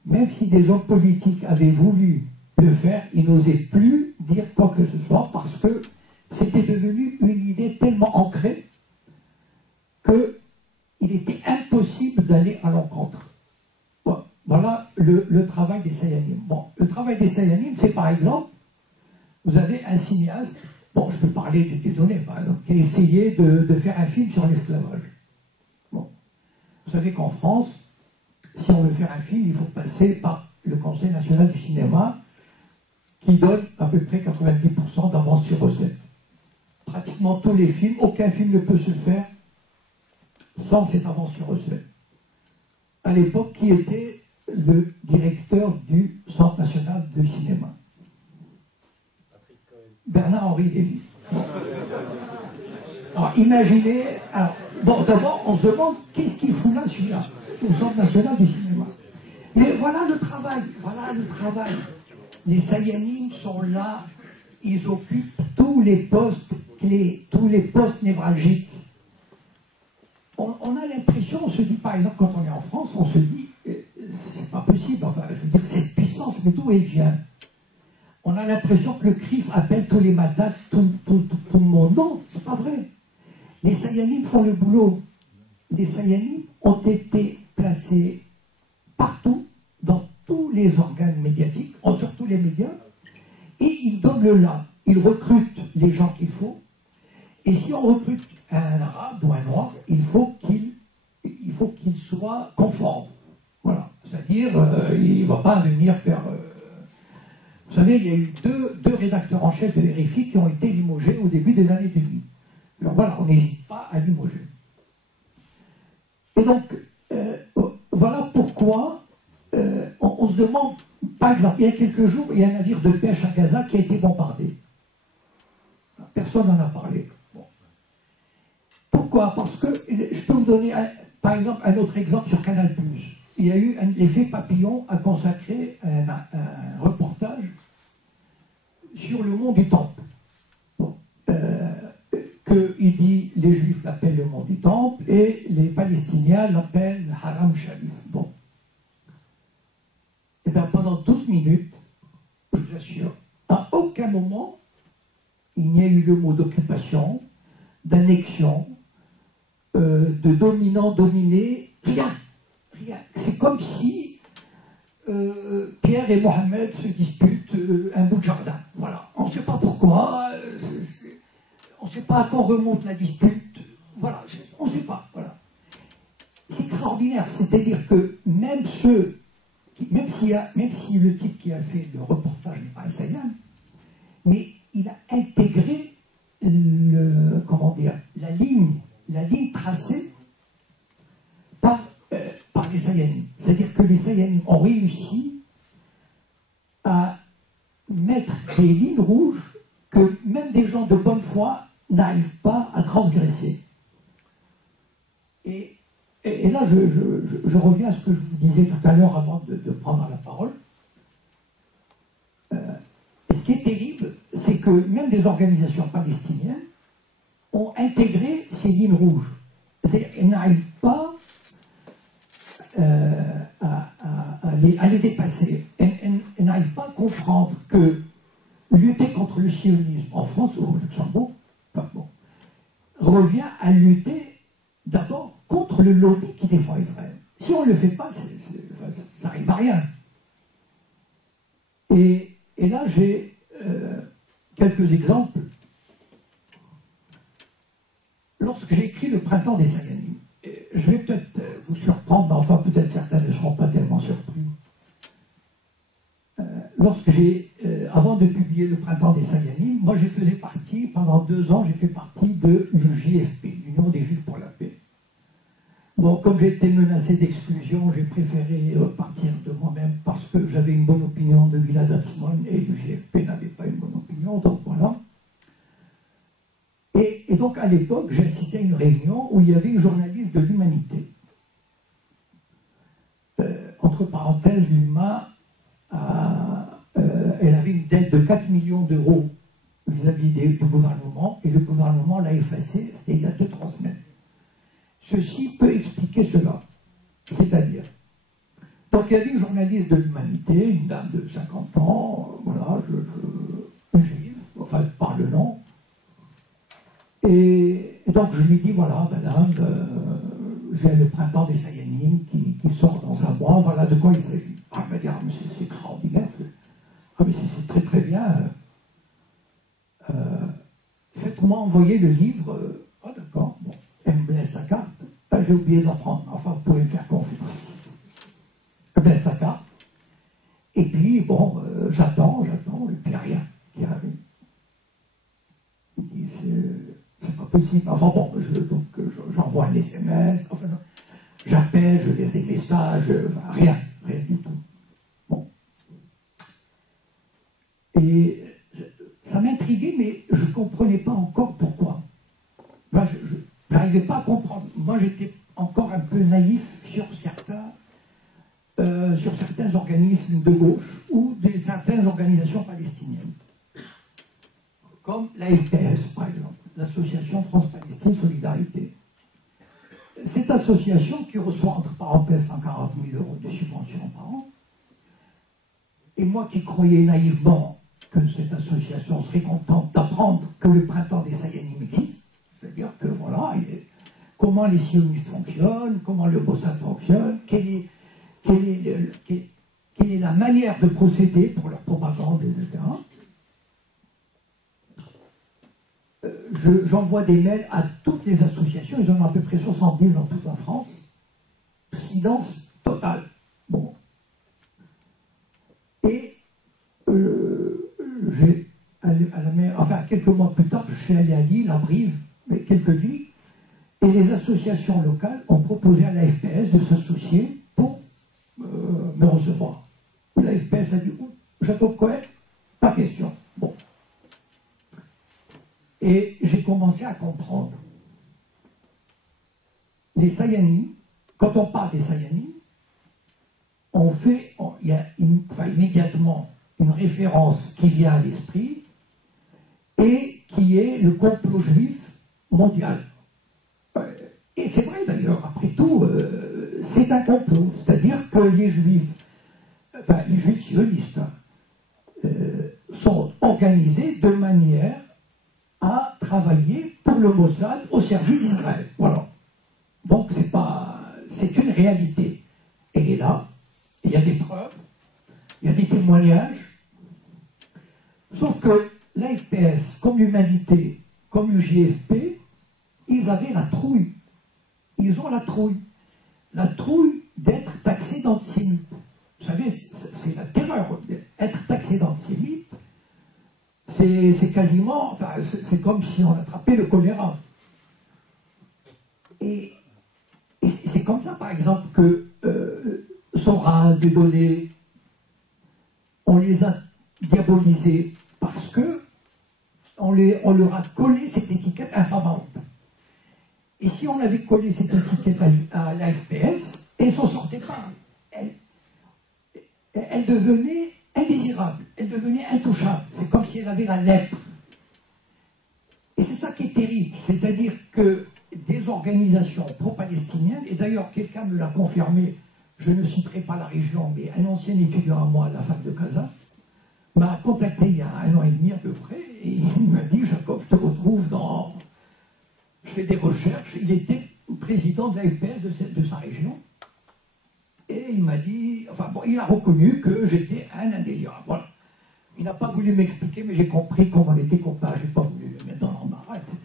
même si des hommes politiques avaient voulu le faire, ils n'osaient plus dire quoi que ce soit parce que c'était devenu une idée tellement ancrée qu'il était impossible d'aller à l'encontre. Bon, voilà le travail des Sayanim. Bon, le travail des Sayanim, c'est par exemple, vous avez un cinéaste, bon, je peux parler des données, par exemple, qui a essayé de faire un film sur l'esclavage. Bon, vous savez qu'en France, si on veut faire un film, il faut passer par le Conseil national du cinéma, qui donne à peu près 90% d'avance sur recette. Pratiquement tous les films, aucun film ne peut se faire sans cette avance sur recette. À l'époque, qui était le directeur du Centre national de cinéma? Bernard-Henri Lévy. Bon. Alors, imaginez... Alors, bon, d'abord, on se demande, qu'est-ce qu'il fout là, celui-là, au Centre national du cinéma? Mais voilà le travail, voilà le travail. Les Sayanim sont là, ils occupent tous les postes clés, tous les postes névralgiques. On a l'impression, on se dit, par exemple, quand on est en France, on se dit, c'est pas possible, enfin, je veux dire, cette puissance, mais d'où elle vient? On a l'impression que le CRIF appelle tous les matins tout le monde. Non, c'est pas vrai. Les Sayanim font le boulot. Les Sayanim ont été placés partout, dans tous les organes médiatiques, surtout les médias, et ils donnent le là. Ils recrutent les gens qu'il faut. Et si on recrute un arabe ou un noir, il faut qu'il soit conforme. Voilà. C'est-à-dire, il ne va pas venir faire... Vous savez, il y a eu deux rédacteurs en chef de RFI qui ont été limogés au début des années 2000. Alors voilà, on n'hésite pas à limoger. Et donc, voilà pourquoi on se demande, par exemple, il y a quelques jours, il y a un navire de pêche à Gaza qui a été bombardé. Personne n'en a parlé. Bon. Pourquoi? Parce que, je peux vous donner, par exemple, un autre exemple sur Canal+. Il y a eu l'effet papillon à consacrer un reportage sur le mont du Temple. Bon. Il dit, les Juifs l'appellent le mont du Temple et les Palestiniens l'appellent Haram Sharif. Bon. Et bien pendant 12 minutes, je vous assure, à aucun moment, il n'y a eu le mot d'occupation, d'annexion, de dominant-dominé, rien. Rien. C'est comme si Pierre et Mohamed se disputent un bout de jardin. Voilà. On ne sait pas pourquoi, on ne sait pas à quand remonte la dispute. Voilà, on ne sait pas. Voilà. C'est extraordinaire, c'est-à-dire que même même si le type qui a fait le reportage n'est pas un Sayan, mais il a intégré comment dire, la ligne tracée par les Sayanim. C'est-à-dire que les Sayanim ont réussi à mettre des lignes rouges que même des gens de bonne foi n'arrivent pas à transgresser. Et là, je reviens à ce que je vous disais tout à l'heure avant de prendre la parole. Ce qui est terrible, c'est que même des organisations palestiniennes ont intégré ces lignes rouges. Elles n'arrivent pas à les dépasser. Elles n'arrivent pas à comprendre que lutter contre le sionisme en France ou au Luxembourg, revient à lutter d'abord contre le lobby qui défend Israël. Si on ne le fait pas, ça n'arrive à rien. Et là, j'ai quelques exemples. Lorsque j'ai écrit Le Printemps des Sayanim, je vais peut-être vous surprendre, mais enfin peut-être certains ne seront pas tellement surpris. Avant de publier Le Printemps des Sayanim, moi j'ai faisais partie, pendant 2 ans, j'ai fait partie de l'UJFP, l'Union des Juifs pour la Paix. Bon, comme j'ai été menacé d'exclusion, j'ai préféré partir de moi-même parce que j'avais une bonne opinion de Gilad Atzmon et l'UJFP n'avait pas une bonne opinion, donc voilà. Et donc à l'époque, j'ai assisté à une réunion où il y avait une journaliste de l'Humanité. Entre parenthèses, l'UMA elle avait une dette de 4 millions d'euros vis-à-vis du gouvernement, et le gouvernement l'a effacée, c'était il y a 2-3 semaines. Ceci peut expliquer cela. C'est-à-dire, donc il y avait une journaliste de l'Humanité, une dame de 50 ans, voilà, une juive, enfin par le nom, et donc je lui dis, voilà, madame, j'ai Le Printemps des Sayanim qui sort dans un mois, voilà de quoi il s'agit. Ah, elle m'a dit, ah, mais c'est extraordinaire. Ah, mais c'est très très bien. Faites-moi envoyer le livre. Ah, d'accord. Bon. Elle me laisse sa carte. Ah, j'ai oublié de la prendre. Enfin, vous pouvez me faire confiance. Elle me laisse sa carte. Et puis, bon, j'attends, et puis rien qui arrive. Il dit, c'est pas possible. Enfin bon, j'envoie un SMS. Enfin, j'appelle, je laisse des messages. Rien du tout. Et ça m'intriguait, mais je ne comprenais pas encore pourquoi. Moi, je n'arrivais pas à comprendre. Moi, j'étais encore un peu naïf sur certains organismes de gauche ou certaines organisations palestiniennes. Comme la FPS, par exemple, l'Association France-Palestine Solidarité. Cette association qui reçoit, entre parenthèses, 140 000 € de subventions par an, et moi qui croyais naïvement que cette association serait contente d'apprendre que le Printemps des Sayanim existe, c'est-à-dire que voilà, comment les sionistes fonctionnent, comment le Mossad fonctionne, quelle est la manière de procéder pour leur propagande, etc. J'envoie des mails à toutes les associations, ils en ont à peu près 70 dans toute la France. Silence total. Bon. Et quelques mois plus tard, je suis allé à Lille, à Brive, quelques villes, et les associations locales ont proposé à la FPS de s'associer pour me recevoir. La FPS a dit, Jacob Cohen, pas question. Bon. Et j'ai commencé à comprendre. Les Sayanim, quand on parle des Sayanim, il y a immédiatement une référence qui vient à l'esprit et qui est le complot juif mondial. Et c'est vrai d'ailleurs, après tout, c'est un complot. C'est-à-dire que les juifs sionistes, sont organisés de manière à travailler pour le Mossad au service d'Israël. Voilà. Donc c'est une réalité. Elle est là, il y a des preuves, il y a des témoignages. Sauf que l'AFPS, comme l'Humanité, comme le JFP, ils avaient la trouille. Ils ont la trouille. la trouille d'être taxé d'antisémite. Vous savez, c'est la terreur. Être taxé d'antisémite, c'est quasiment, enfin, c'est comme si on attrapait le choléra. Et c'est comme ça, par exemple, que Sora, Dieudonné, on les a diabolisés parce que on leur a collé cette étiquette infamante. Et si on avait collé cette étiquette à la FPS, elle ne s'en sortait pas. Elle devenait indésirable, elle devenait intouchable. C'est comme si elle avait la lèpre. Et c'est ça qui est terrible, c'est-à-dire que des organisations pro-palestiniennes, et d'ailleurs quelqu'un me l'a confirmé, je ne citerai pas la région, mais un ancien étudiant à moi à la fac de Casa, m'a contacté il y a 1 an et demi à peu près, et il m'a dit, Jacob, je te retrouve dans... Je fais des recherches, il était président de la FPS de sa région, et il m'a dit, enfin bon, il a reconnu que j'étais un indésirable, voilà. Il n'a pas voulu m'expliquer, mais j'ai compris comment on était copains, j'ai pas voulu le mettre dans l'embarras, etc.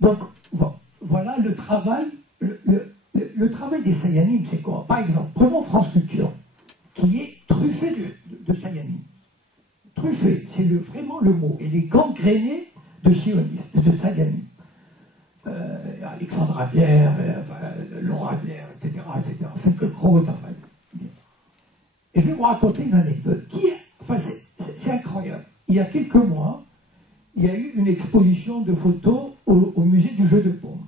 Donc, voilà le travail, le travail des Sayanim, c'est quoi? Par exemple, prenons France Culture, qui est truffé de Sayanim. Truffé, c'est vraiment le mot. Elle est gangrénée de sionistes, de Sayanim. Alexandre Adler, Laura Adler, etc. Finkielkraut, enfin. Et je vais vous raconter une anecdote c'est incroyable. Il y a quelques mois, il y a eu une exposition de photos au musée du jeu de paume,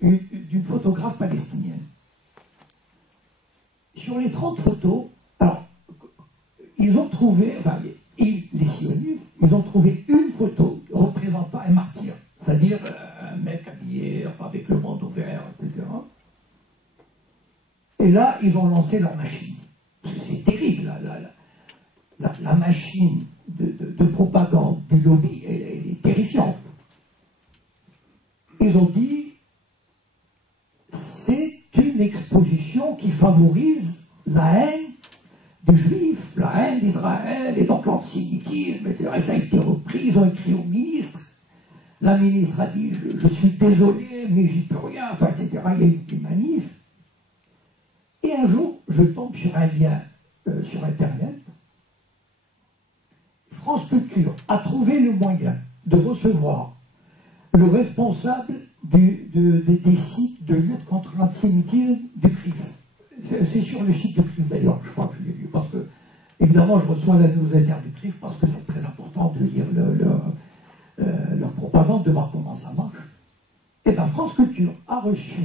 d'une photographe palestinienne. Sur les 30 photos, alors, ils ont trouvé, les sionistes, ils ont trouvé une photo représentant un martyr, c'est-à-dire un mec habillé, avec le manteau vert, etc. Et là, ils ont lancé leur machine. C'est terrible, la machine de propagande du lobby, elle est terrifiante. Ils ont dit, c'est une exposition qui favorise la haine des Juifs, la haine d'Israël, et donc l'antisémitisme, etc. Et ça a été repris, ils ont écrit au ministre. La ministre a dit, je suis désolé, mais j'y peux rien, etc. Il y a eu des manifs. Et un jour, je tombe sur un lien sur Internet. France Culture a trouvé le moyen de recevoir le responsable des sites de lutte contre l'antisémitisme du CRIF. C'est sur le site du CRIF d'ailleurs, je crois que je l'ai vu, parce que, évidemment, je reçois la newsletter du CRIF parce que c'est très important de lire leur propagande, de voir comment ça marche. Et bien, France Culture a reçu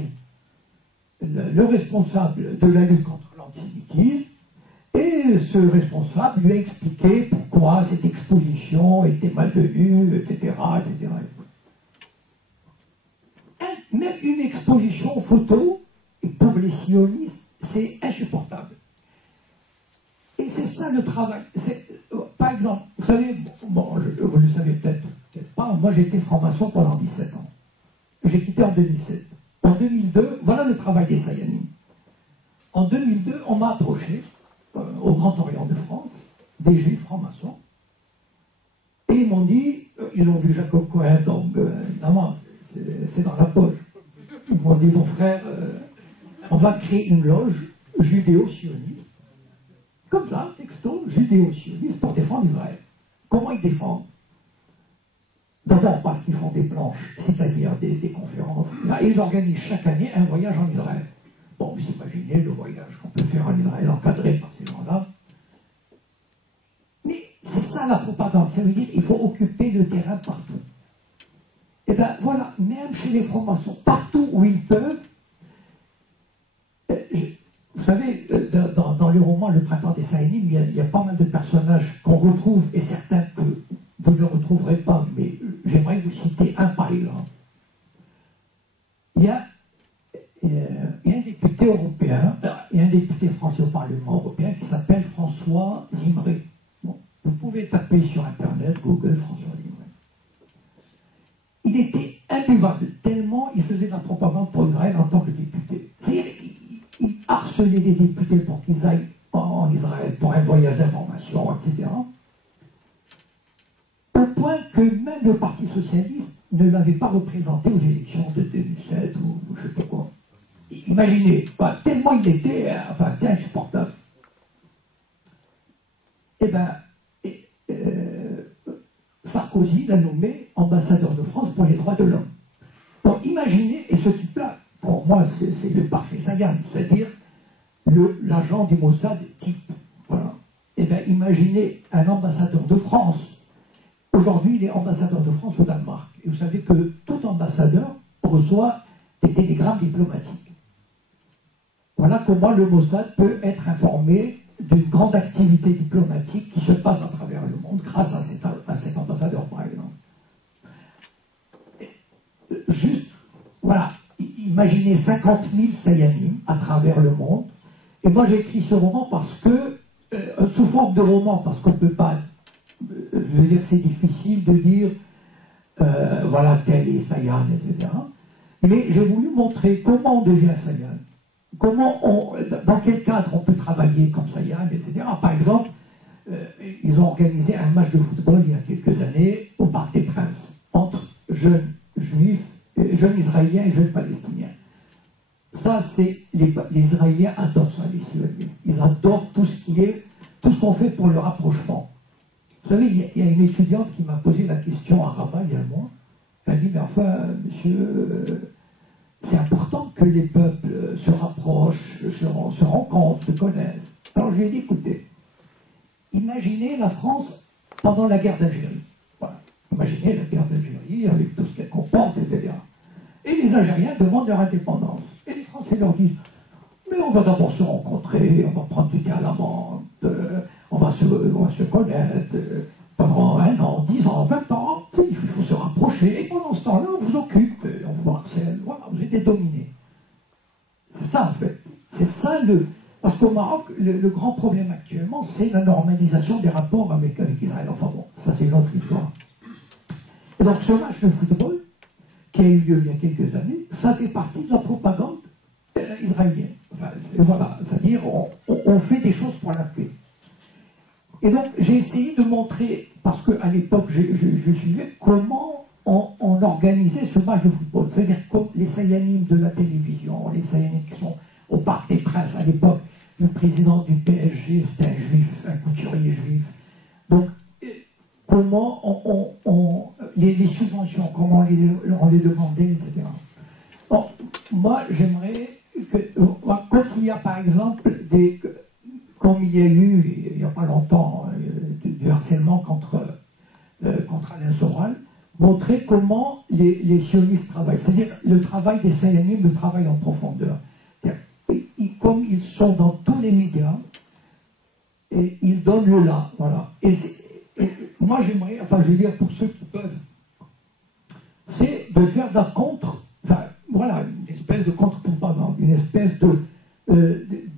le responsable de la lutte contre l'antisémitisme, et ce responsable lui a expliqué pourquoi cette exposition était malvenue, etc. Même une exposition photo, pour les sionistes, c'est insupportable. Et c'est ça le travail. Par exemple, vous savez, vous le savez peut-être pas, moi j'ai été franc-maçon pendant 17 ans. J'ai quitté en 2007. En 2002, voilà le travail des Sayanim. En 2002, on m'a approché, au Grand Orient de France, des juifs francs-maçons, et ils m'ont dit, ils ont vu Jacob Cohen, donc évidemment, c'est dans la poche. Ils m'ont dit, mon frère, on va créer une loge judéo-sioniste, comme ça, texto, judéo-sioniste, pour défendre Israël. Comment ils défendent? D'abord parce qu'ils font des planches, c'est-à-dire des conférences. Là, ils organisent chaque année un voyage en Israël. Bon, vous imaginez le voyage qu'on peut faire en Israël encadré par ces gens-là. Mais c'est ça la propagande, ça veut dire qu'il faut occuper le terrain partout. Et bien voilà, même chez les francs-maçons, partout où ils peuvent, vous savez, dans le roman Le Printemps des Sayanim, il y a pas mal de personnages qu'on retrouve, et certains que vous ne retrouverez pas, mais j'aimerais vous citer un par exemple. Il y a un député européen, il y a un député français au Parlement européen qui s'appelle François Zimré. Bon, vous pouvez taper sur Internet, Google, François Zimré. Il était imbuvable, tellement il faisait de la propagande pour Israël en tant que député. C'est-à-dire, il harcelait les députés pour qu'ils aillent en Israël pour un voyage d'information, etc. Au point que même le Parti socialiste ne l'avait pas représenté aux élections de 2007 ou je ne sais pas quoi. Il Imaginez, tellement il était, enfin c'était insupportable. Eh bien, Sarkozy l'a nommé ambassadeur de France pour les droits de l'homme. Donc imaginez, et ce type-là, pour moi c'est le parfait Sayan, c'est-à-dire l'agent du Mossad type. Voilà. Eh bien imaginez un ambassadeur de France. Aujourd'hui il est ambassadeur de France au Danemark. Et vous savez que tout ambassadeur reçoit des télégrammes diplomatiques. Voilà comment le Mossad peut être informé d'une grande activité diplomatique qui se passe à travers le monde grâce à cet ambassadeur, par exemple. Juste, voilà, imaginez 50 000 Sayanim à travers le monde. Et moi j'ai écrit ce roman parce que, sous forme de roman, parce qu'on ne peut pas, je veux dire, c'est difficile de dire, voilà, tel est Sayan, etc. Mais j'ai voulu montrer comment on devient Sayan. Dans quel cadre on peut travailler comme Sayan, etc. Par exemple, ils ont organisé un match de football il y a quelques années au Parc des Princes, entre jeunes juifs, jeunes israéliens et jeunes palestiniens. Ça, c'est les Israéliens adorent ça, les sionistes. Ils adorent tout ce qu'on fait pour le rapprochement. Vous savez, il y a une étudiante qui m'a posé la question à Rabat il y a un mois. Elle a dit, mais enfin, monsieur, c'est important que les peuples se rapprochent, se rencontrent, se connaissent. Alors je lui ai dit, écoutez, imaginez la France pendant la guerre d'Algérie. Voilà. Imaginez la guerre d'Algérie avec tout ce qu'elle comporte, etc. Et les Algériens demandent leur indépendance. Et les Français leur disent, mais on va d'abord se rencontrer, on va prendre du thé à la menthe, on va se connaître pendant 1 an, 10 ans, 20 ans, il faut se rapprocher. Et pendant ce temps-là, on vous occupe, on vous harcèle, voilà, vous êtes dominés. C'est ça en fait. C'est ça Parce qu'au Maroc, le grand problème actuellement, c'est la normalisation des rapports avec Israël. Enfin bon, ça c'est une autre histoire. Et donc ce match de football, qui a eu lieu il y a quelques années, ça fait partie de la propagande israélienne. Enfin, voilà, c'est-à-dire on fait des choses pour la paix. Et donc j'ai essayé de montrer, parce qu'à l'époque je suivais comment on organisait ce match de football. C'est-à-dire comme les Sayanim de la télévision, les Sayanim qui sont au Parc des Princes à l'époque, le président du PSG c'était un juif, un couturier juif. Donc comment les subventions, comment on les demandait, etc. Bon, moi j'aimerais que, quand il y a par exemple comme il y a eu il n'y a pas longtemps du harcèlement contre Alain Soral, montrer comment les sionistes travaillent, c'est-à-dire le travail des Sayanim, le travail en profondeur. Comme ils sont dans tous les médias, et ils donnent le là, voilà. Et moi j'aimerais, enfin je veux dire pour ceux qui peuvent, c'est de faire de la voilà, une espèce de contre-propagande, une espèce de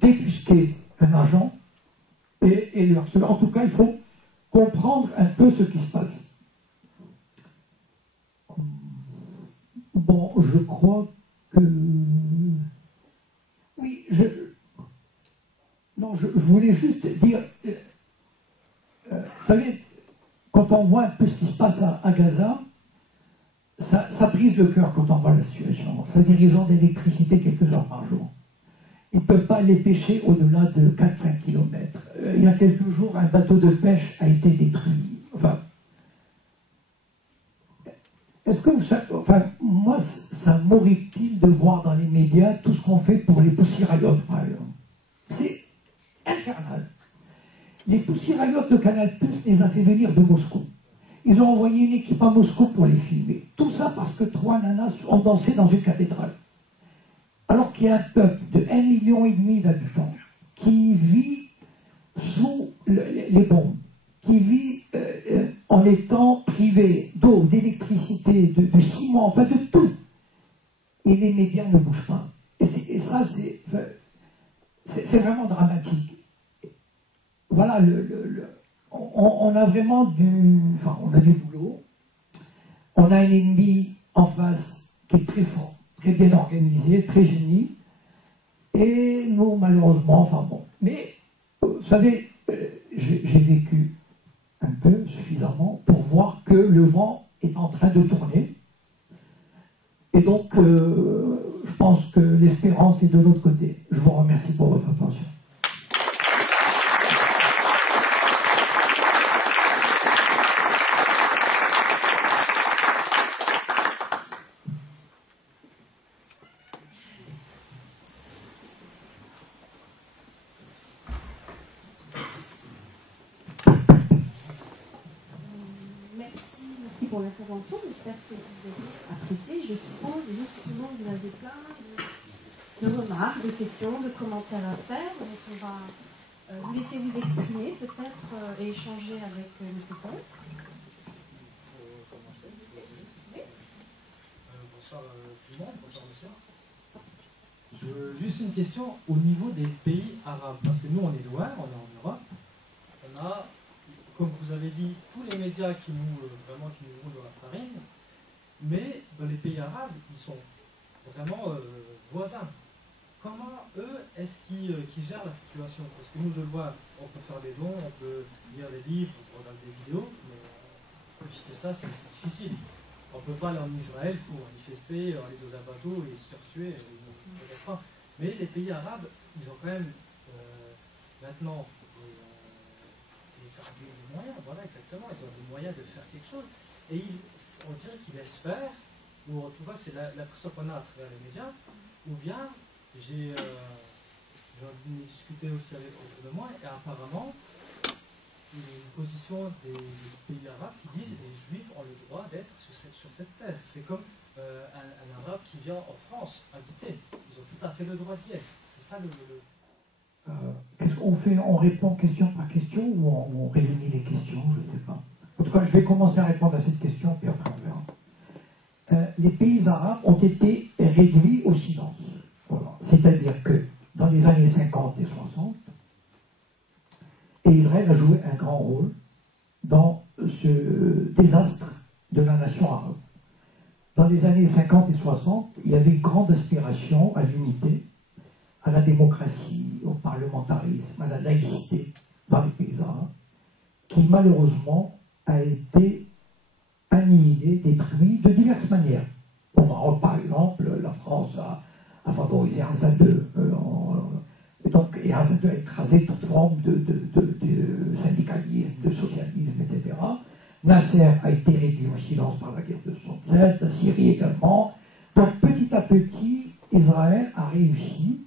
débusquer un agent et le harceler. En tout cas, il faut comprendre un peu ce qui se passe. Bon, je crois que... Oui, je voulais juste dire... vous savez, quand on voit un peu ce qui se passe à Gaza, ça brise le cœur quand on voit la situation. C'est-à-dire ils ont de l'électricité quelques heures par jour. Ils ne peuvent pas aller pêcher au-delà de 4-5 km. Il y a quelques jours, un bateau de pêche a été détruit. Enfin, est-ce que moi, ça m'horripile de voir dans les médias tout ce qu'on fait pour les Pussy Riot, par exemple. C'est infernal. Les Pussy Riot de Canal+ les a fait venir de Moscou. Ils ont envoyé une équipe à Moscou pour les filmer. Tout ça parce que 3 nanas ont dansé dans une cathédrale. Alors qu'il y a un peuple de 1,5 million d'habitants qui vit sous les bombes, qui vit en étant privé d'eau, d'électricité, de ciment, enfin de tout. Et les médias ne bougent pas. Et ça, c'est vraiment dramatique. Voilà, on a vraiment on a du boulot. On a un ennemi en face qui est très fort, très bien organisé, très uni. Et nous, malheureusement, enfin bon. Mais, vous savez, j'ai vécu un peu suffisamment pour voir que le vent est en train de tourner. Et donc, je pense que l'espérance est de l'autre côté. Je vous remercie pour votre attention. Merci pour l'intervention. J'espère que vous avez apprécié. Je suppose, justement, vous avez plein de remarques, de questions, de commentaires à faire. Donc, on va vous laisser vous exprimer, peut-être, et échanger avec M. Paul. Bonsoir tout le monde, bonsoir monsieur. Juste une question au niveau des pays arabes, parce que nous on est loin, on est en Europe, on a, comme vous avez dit, tous les médias qui nous roulent dans la farine, mais dans les pays arabes, ils sont vraiment voisins. Comment eux, est-ce qu'ils gèrent la situation? Parce que nous, je le vois, on peut faire des dons, on peut lire des livres, on peut regarder des vidéos, mais plus que ça, c'est difficile. On ne peut pas aller en Israël pour manifester, aller dans un bateau et se faire tuer, peut-être pas. Mais les pays arabes, ils ont quand même maintenant des moyens, voilà exactement, ils ont des moyens de faire quelque chose. Et on dirait qu'ils laissent faire, ou en tout cas c'est l'impression qu'on a à travers les médias, ou bien j'en ai discuté aussi avec autour de moi, et apparemment, il y a une position des pays arabes qui disent que les juifs ont le droit d'être sur cette terre. C'est comme un arabe qui vient en France habiter. Ils ont tout à fait le droit d'y être. C'est ça Qu'est-ce qu'on fait? On répond question par question ou on réunit les questions? Je ne sais pas. En tout cas, je vais commencer à répondre à cette question, puis après on verra. Les pays arabes ont été réduits au silence. Voilà. C'est-à-dire que dans les années 50 et 60, et Israël a joué un grand rôle dans ce désastre de la nation arabe. Dans les années 50 et 60, il y avait une grande aspiration à l'unité, à la démocratie, au parlementarisme, à la laïcité dans les pays arabes, qui malheureusement a été annihilée, détruite de diverses manières. Au Maroc, par exemple, la France a favorisé Hassan II. Et Hassan II a écrasé toute forme de syndicalisme, de socialisme, etc. Nasser a été réduit au silence par la guerre de 67, la Syrie également. Donc petit à petit, Israël a réussi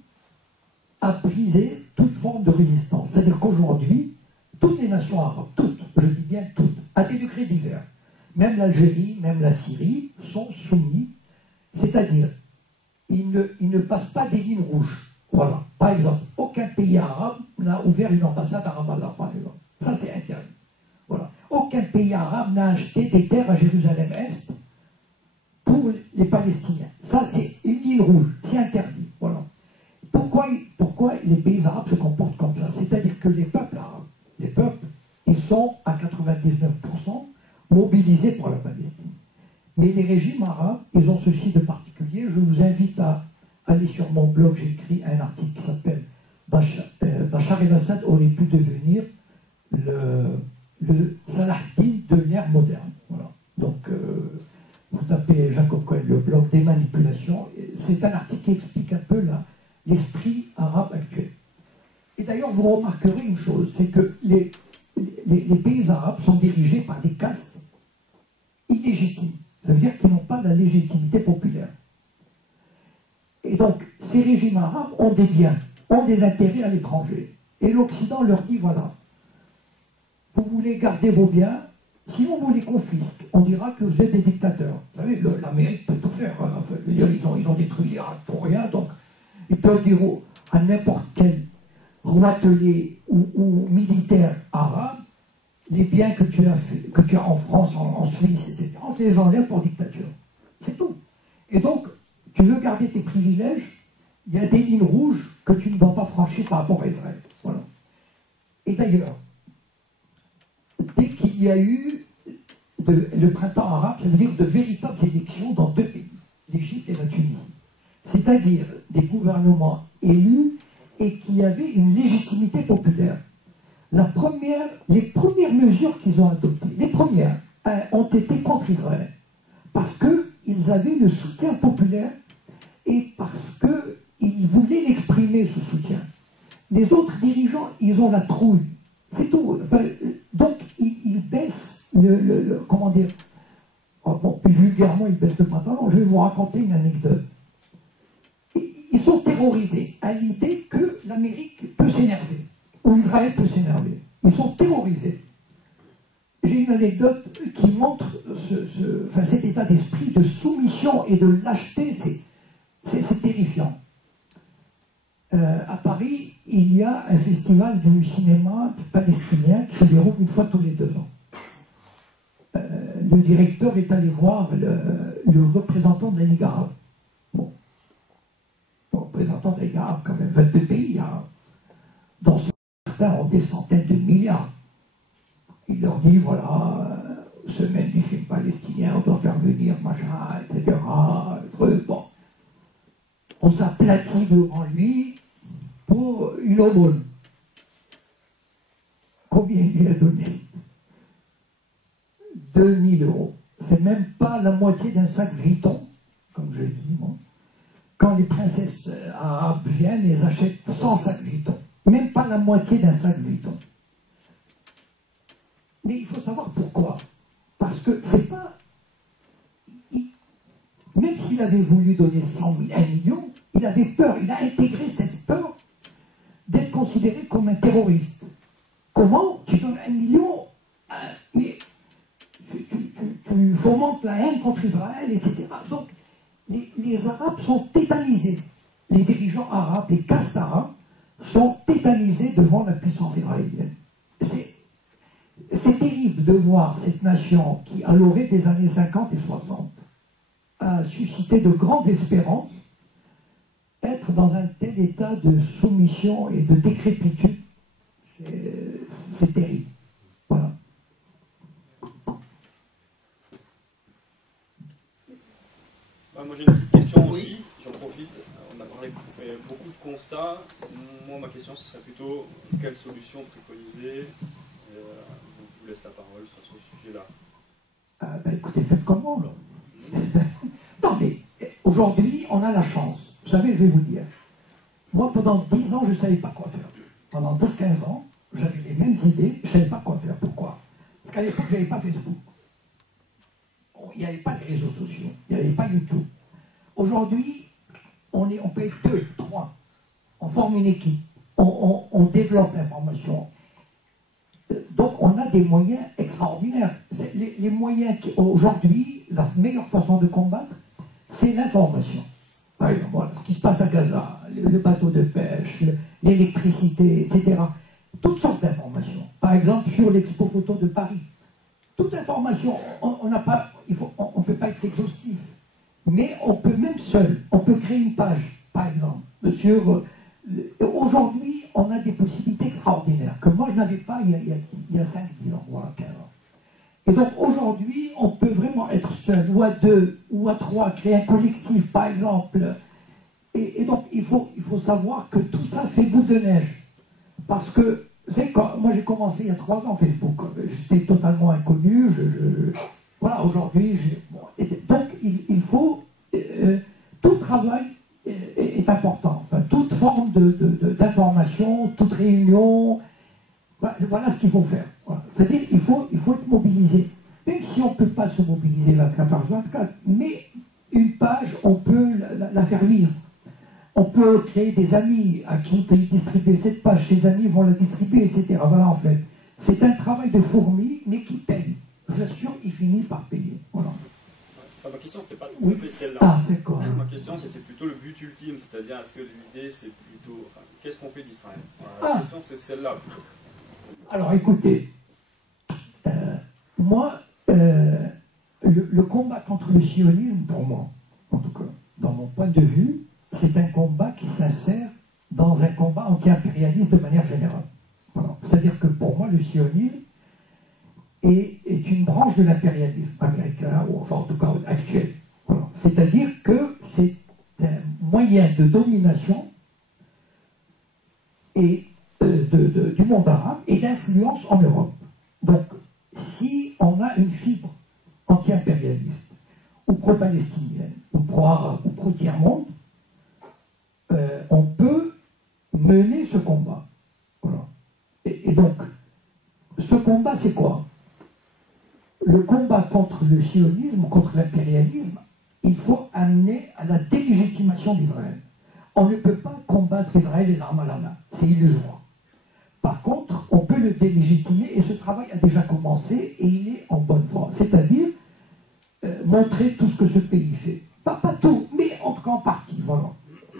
à briser toute forme de résistance. C'est-à-dire qu'aujourd'hui, toutes les nations arabes, toutes, je dis bien toutes, à des degrés divers, même l'Algérie, même la Syrie, sont soumis, c'est-à-dire, ils ne passent pas des lignes rouges. Voilà. Par exemple, aucun pays arabe n'a ouvert une ambassade à Ramallah, par exemple. Ça, c'est interdit. Voilà. Aucun pays arabe n'a acheté des terres à Jérusalem-Est pour les Palestiniens. Ça, c'est une ligne rouge. C'est interdit. Voilà. Pourquoi les pays arabes se comportent comme ça? C'est-à-dire que les peuples arabes, ils sont à 99% mobilisés pour la Palestine. Mais les régimes arabes, ils ont ceci de particulier. Je vous invite à aller sur mon blog, j'ai écrit un article qui s'appelle Bachar el-Assad aurait pu devenir le Salahdin de l'ère moderne. Voilà. Donc, vous tapez Jacob Cohen, le blog des manipulations. C'est un article qui explique un peu l'esprit arabe actuel. Et d'ailleurs, vous remarquerez une chose, c'est que les pays arabes sont dirigés par des castes illégitimes. Ça veut dire qu'ils n'ont pas la légitimité populaire. Et donc, ces régimes arabes ont des biens, ont des intérêts à l'étranger. Et l'Occident leur dit, voilà, vous voulez garder vos biens, sinon vous les confisquez. On dira que vous êtes des dictateurs. Vous savez, l'Amérique peut tout faire. Hein. Enfin, ils ont détruit l'Irak pour rien, donc ils peuvent dire à n'importe quel roitelet ou militaire arabe, les biens que tu as en France, en Suisse, etc., on te les enlève pour dictature. C'est tout. Et donc, tu veux garder tes privilèges, il y a des lignes rouges que tu ne dois pas franchir par rapport à Israël. Voilà. Et d'ailleurs, dès qu'il y a eu le printemps arabe, ça veut dire de véritables élections dans deux pays, l'Égypte et la Tunisie. C'est-à-dire des gouvernements élus et qui avaient une légitimité populaire. Les premières mesures qu'ils ont adoptées, les premières, ont été contre Israël. Parce que qu'ils avaient le soutien populaire et parce qu'ils voulaient l'exprimer, ce soutien. Les autres dirigeants, ils ont la trouille. C'est tout. Enfin, donc, ils baissent comment dire, oh, bon, puis vulgairement, ils baissent le pantalon. Je vais vous raconter une anecdote. Ils sont terrorisés à l'idée que l'Amérique peut s'énerver, ou Israël peut s'énerver. Ils sont terrorisés. J'ai une anecdote qui montre cet état d'esprit de soumission et de lâcheté, c'est terrifiant. À Paris, il y a un festival du cinéma palestinien qui se déroule une fois tous les 2 ans. Le directeur est allé voir le représentant de la Ligue arabe. Bon. Le représentant de la Ligue arabe, quand même, 22 pays, hein, dont certains ont des centaines de milliards. Il leur dit, voilà, semaine du film palestinien, on doit faire venir, machin, etc. Bon. On s'aplatit devant lui pour une aumône. Combien il lui a donné? 2000 €. C'est même pas la moitié d'un sac Vuitton, comme je dis, moi. Quand les princesses arabes viennent, elles achètent 100 sacs Vuitton. Même pas la moitié d'un sac Vuitton. Mais il faut savoir pourquoi. Parce que c'est pas... Même s'il avait voulu donner 1 million, il avait peur. Il a intégré cette peur d'être considéré comme un terroriste. Comment tu donnes 1 million, mais tu fomentes la haine contre Israël, etc. Donc, les Arabes sont tétanisés. Les dirigeants arabes, les castes arabes, sont tétanisés devant la puissance israélienne. C'est terrible de voir cette nation qui, à l'orée des années 50 et 60, a suscité de grandes espérances, être dans un tel état de soumission et de décrépitude. C'est terrible. Voilà. Moi j'ai une petite question aussi, j'en profite. On a fait beaucoup de constats. Moi ma question ce serait plutôt quelle solution préconiser. Je vous laisse la parole sur ce sujet-là. Écoutez, faites comment là. Non mais aujourd'hui on a la chance. Vous savez, je vais vous dire. Moi pendant 10 ans je ne savais pas quoi faire. Pendant 10-15 ans, j'avais les mêmes idées, je ne savais pas quoi faire. Pourquoi? Parce qu'à l'époque je n'avais pas Facebook. Il n'y avait pas de réseaux sociaux, il n'y avait pas YouTube. Aujourd'hui, on peut être 2, 3. On forme une équipe, on développe l'information. Donc on a des moyens extraordinaires. Les moyens aujourd'hui, la meilleure façon de combattre, c'est l'information. Par exemple, voilà, ce qui se passe à Gaza, le bateau de pêche, l'électricité, etc. Toutes sortes d'informations. Par exemple, sur l'expo photo de Paris. Toute information, on ne peut pas être exhaustif. Mais on peut même seul, on peut créer une page, par exemple. Aujourd'hui, on a des possibilités extraordinaires que moi je n'avais pas il y a 5-10 ans, voilà, 15 ans. Et donc aujourd'hui, on peut vraiment être seul, ou à 2, ou à 3, créer un collectif, par exemple. Et donc il faut savoir que tout ça fait boule de neige. Parce que, vous savez, moi j'ai commencé il y a 3 ans Facebook, j'étais totalement inconnu, voilà, aujourd'hui, donc il faut, tout travail est important, enfin, toute forme d'information, toute réunion, voilà ce qu'il faut faire. Voilà. C'est-à-dire qu'il faut être mobilisé, même si on ne peut pas se mobiliser 24/24, mais une page, on peut la faire vivre. On peut créer des amis à qui on peut distribuer cette page, ces amis vont la distribuer, etc. Voilà, en fait. C'est un travail de fourmi, mais qui paye. Je vous assure, il finit par payer. Voilà. Enfin, ma question, c'était pas tout à fait celle-là. Ah, c'est quoi? Ma question, c'était plutôt le but ultime, c'est-à-dire, est-ce que l'idée, c'est plutôt... Enfin, qu'est-ce qu'on fait d'Israël? La question, c'est celle-là. Alors, écoutez, moi, le combat contre le sionisme, pour moi, en tout cas, dans mon point de vue, c'est un combat qui s'insère dans un combat anti-impérialiste de manière générale. Voilà. C'est-à-dire que pour moi, le sionisme est une branche de l'impérialisme américain, ou enfin en tout cas actuel. Voilà. C'est-à-dire que c'est un moyen de domination et du monde arabe et d'influence en Europe. Donc, si on a une fibre anti-impérialiste, ou pro-palestinienne, ou pro-arabe, ou pro-tiers-monde, on peut mener ce combat. Voilà. Et donc, ce combat, c'est quoi? Le combat contre le sionisme, contre l'impérialisme, il faut amener à la délégitimation d'Israël. On ne peut pas combattre Israël les armes à la main, c'est illusoire. Par contre, on peut le délégitimer et ce travail a déjà commencé et il est en bonne voie. C'est-à-dire montrer tout ce que ce pays fait. Pas tout, mais en tout cas en partie. Voilà.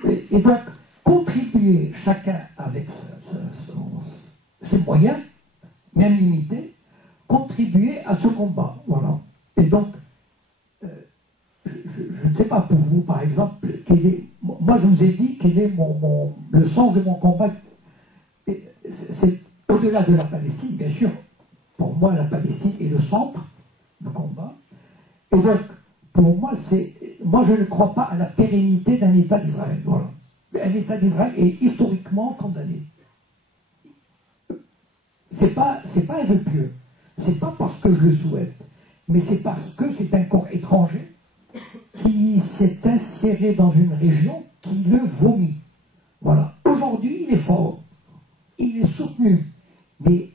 Et donc, contribuer chacun avec ses moyens, même limités, contribuer à ce combat. Voilà. Et donc, je ne sais pas pour vous, par exemple, moi je vous ai dit quel est le sens de mon combat. C'est au-delà de la Palestine, bien sûr. Pour moi, la Palestine est le centre du combat. Et donc, pour moi, moi je ne crois pas à la pérennité d'un État d'Israël. Voilà. Un État d'Israël est historiquement condamné. C'est pas un vœu pieux. C'est pas parce que je le souhaite, mais c'est parce que c'est un corps étranger qui s'est inséré dans une région qui le vomit. Voilà. Aujourd'hui, il est fort, il est soutenu, mais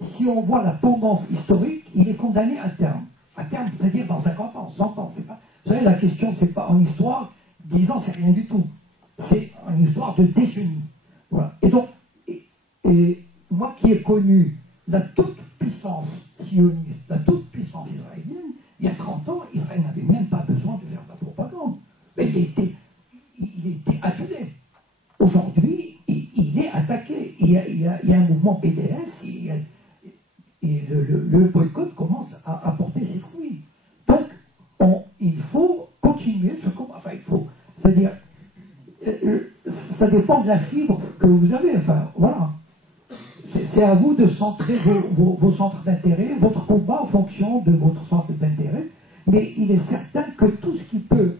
si on voit la tendance historique, il est condamné à terme. À terme, c'est-à-dire dans 50 ans, 100 ans. Pas... Vous savez, la question, c'est pas en histoire, 10 ans, c'est rien du tout. C'est en histoire de décennies. Voilà. Et donc, et moi qui ai connu la toute-puissance sioniste, la toute-puissance israélienne, il y a 30 ans, Israël n'avait même pas besoin de faire de la propagande. Mais il était adulé. Aujourd'hui, il est attaqué. Il y a un mouvement BDS et le boycott commence à porter ses fruits. Donc, il faut continuer ce combat. Enfin, il faut. C'est-à-dire, ça dépend de la fibre que vous avez. Enfin, voilà. C'est à vous de centrer vos centres d'intérêt, votre combat en fonction de votre centre d'intérêt. Mais il est certain que tout ce qui peut...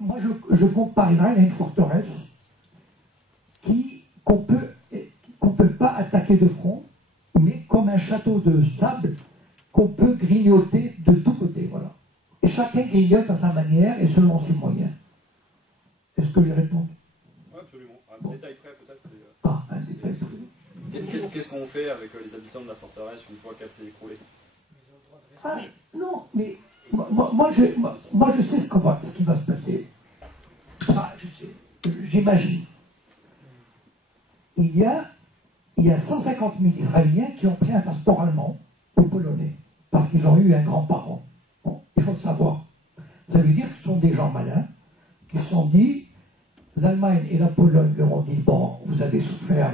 Moi, je compare Israël à une forteresse qu'on peut pas attaquer de front, mais comme un château de sable qu'on peut grignoter de tous côtés. Voilà. Et chacun grignote à sa manière et selon ses moyens. Est-ce que j'ai répondu? Oui, absolument. Un détail près, peut-être, c'est... un détail près. Qu'est-ce qu'on fait avec les habitants de la forteresse une fois qu'elle s'est écroulée? Ah, non, mais moi, je sais ce qui va se passer. Enfin, je sais, j'imagine. Il y a 150 000 Israéliens qui ont pris un passeport allemand ou polonais, parce qu'ils ont eu un grand-parent. Bon, il faut le savoir. Ça veut dire que ce sont des gens malins qui se sont dit, l'Allemagne et la Pologne leur ont dit, bon, vous avez souffert,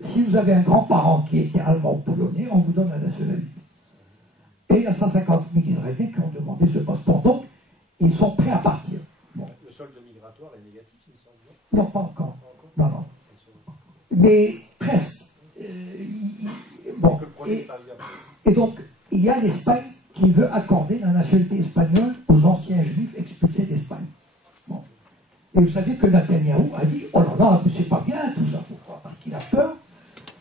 si vous avez un grand-parent qui était allemand ou polonais, on vous donne la nationalité. Et il y a 150 000 Israéliens qui ont demandé ce passeport. Donc, ils sont prêts à partir. Bon. Le solde migratoire est négatif, il me semble. Non, pas encore. Non. Mais presque. Bon. Et donc, il y a l'Espagne qui veut accorder la nationalité espagnole aux anciens juifs expulsés d'Espagne. Bon. Et vous savez que Netanyahou a dit, oh là là, mais c'est pas bien tout ça. Pourquoi? Parce qu'il a peur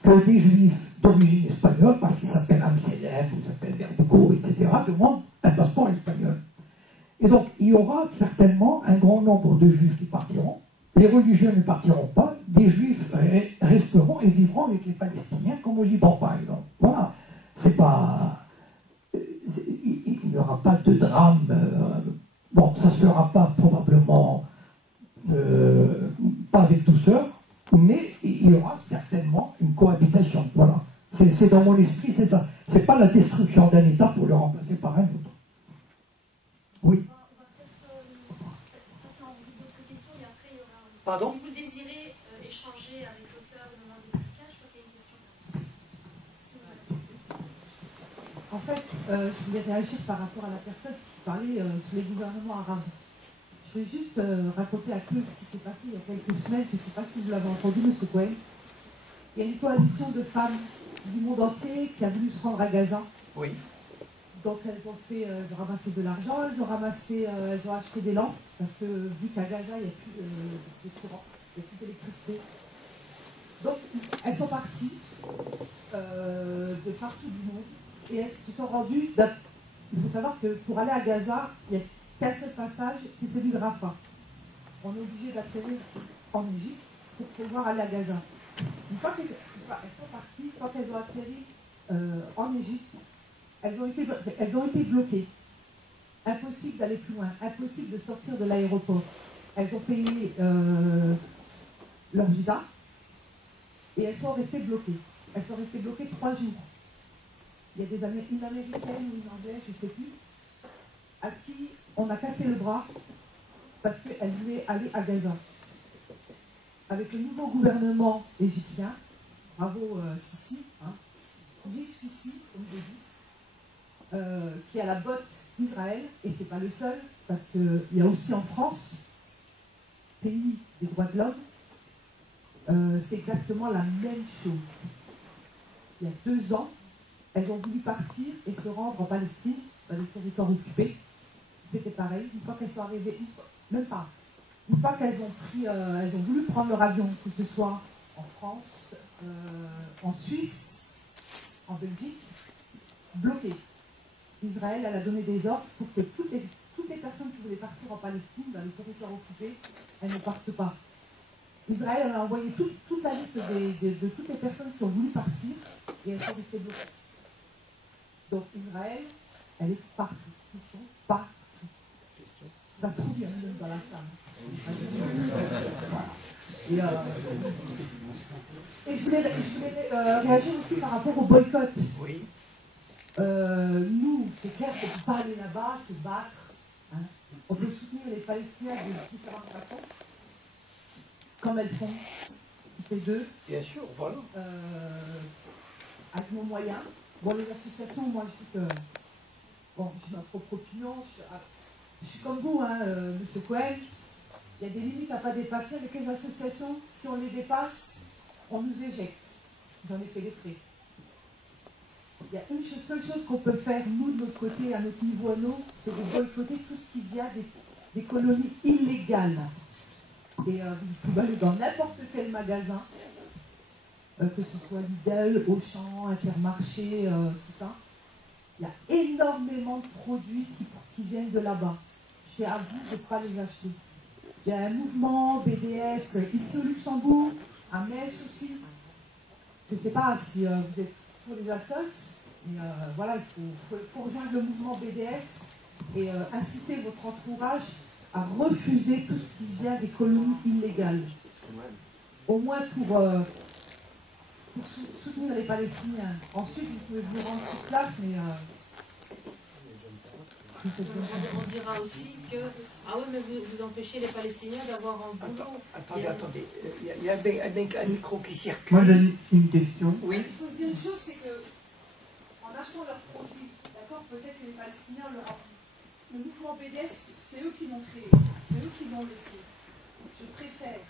que des juifs d'origine espagnole, parce qu'ils s'appellent Amselem, ou s'appellent Verdugo, etc., demandent un passeport espagnol. Et donc, il y aura certainement un grand nombre de juifs qui partiront. Les religieux ne partiront pas. Des juifs resteront et vivront avec les Palestiniens, comme au Liban, par exemple. Voilà. C'est pas... Il n'y aura pas de drame. Bon, ça ne se fera pas probablement pas avec douceur, mais il y aura certainement une cohabitation. Voilà. C'est dans mon esprit, c'est ça. C'est pas la destruction d'un État pour le remplacer par un autre. Oui. On va peut-être passer en vue d'autres questions et après il y aura... Pardon? Si vous désirez échanger avec l'auteur et demander des cas, je crois qu'il y a une question. En fait, je voulais réagir par rapport à la personne qui parlait sur les gouvernements arabes. Je vais juste raconter à Claude ce qui s'est passé il y a quelques semaines. Je ne sais pas si vous l'avez entendu, M. Cohen. Il y a une coalition de femmes du monde entier qui a voulu se rendre à Gaza. Oui. Donc elles ont ramassé de l'argent, elles ont acheté des lampes, parce que vu qu'à Gaza, il n'y a plus de courant, il n'y a plus d'électricité. Donc elles sont parties de partout du monde et elles se sont rendues il faut savoir que pour aller à Gaza, il n'y a qu'un seul passage, c'est celui de Rafah. On est obligé d'atterrir en Égypte pour pouvoir aller à Gaza. Une fois qu'elles sont parties, une fois qu'elles ont atterri en Égypte, elles ont été bloquées. Impossible d'aller plus loin, impossible de sortir de l'aéroport. Elles ont payé leur visa et elles sont restées bloquées. Elles sont restées bloquées 3 jours. Il y a une américaine ou une anglaise, je ne sais plus, à qui on a cassé le bras parce qu'elle voulait aller à Gaza. Avec le nouveau gouvernement égyptien, bravo Sisi, hein, vive Sisi, comme je dis, qui a la botte d'Israël, et c'est pas le seul, parce qu'il y a aussi en France, pays des droits de l'homme, c'est exactement la même chose. Il y a 2 ans, elles ont voulu partir et se rendre en Palestine, dans les territoires occupés. C'était pareil, une fois qu'elles sont arrivées, même pas, une fois qu'elles ont elles ont voulu prendre leur avion, que ce soit en France, en Suisse, en Belgique, bloquées. Israël, elle a donné des ordres pour que toutes les personnes qui voulaient partir en Palestine, dans les territoires occupés, elles ne partent pas. Israël, elle a envoyé toute la liste de toutes les personnes qui ont voulu partir et elles sont restées bloquées. Donc Israël, elle est partout. Ils sont partout. Ça se trouve, il y en a même dans la salle. Et je voulais réagir aussi par rapport au boycott. Oui. Nous, c'est clair qu'on ne peut pas aller là-bas, se battre. Hein. On peut soutenir les Palestiniens de différentes façons, comme elles font, toutes les deux. Bien sûr, voilà. Avec nos moyens. Bon, les associations, moi je dis que, bon, j'ai ma propre opinion, je suis comme vous, hein, monsieur Cohen, il y a des limites à ne pas dépasser avec les associations. Si on les dépasse, on nous éjecte. J'en ai fait les frais. Il y a une seule chose qu'on peut faire, nous, de notre côté, à notre niveau à nous, c'est de boycotter tout ce qui vient des colonies illégales. Et vous pouvez aller dans n'importe quel magasin, que ce soit Lidl, Auchan, Intermarché, tout ça. Il y a énormément de produits qui viennent de là-bas. C'est à vous de ne pas les acheter. Il y a un mouvement BDS ici au Luxembourg, à Metz aussi. Je ne sais pas si vous êtes pour les assos. Mais voilà, il faut rejoindre le mouvement BDS et inciter votre entourage à refuser tout ce qui vient des colonies illégales. Au moins pour soutenir les Palestiniens. Ensuite, vous pouvez vous rendre sur place, mais... on dira aussi que... Ah oui, mais vous empêchez les Palestiniens d'avoir un boulot. Attendez. Il y a un micro qui circule. Moi, j'ai une question. Oui. Il faut se dire une chose, c'est que en achetant leurs produits, d'accord, peut-être que les Palestiniens le mouvement BDS, c'est eux qui l'ont créé, c'est eux qui l'ont laissé. Je préfère.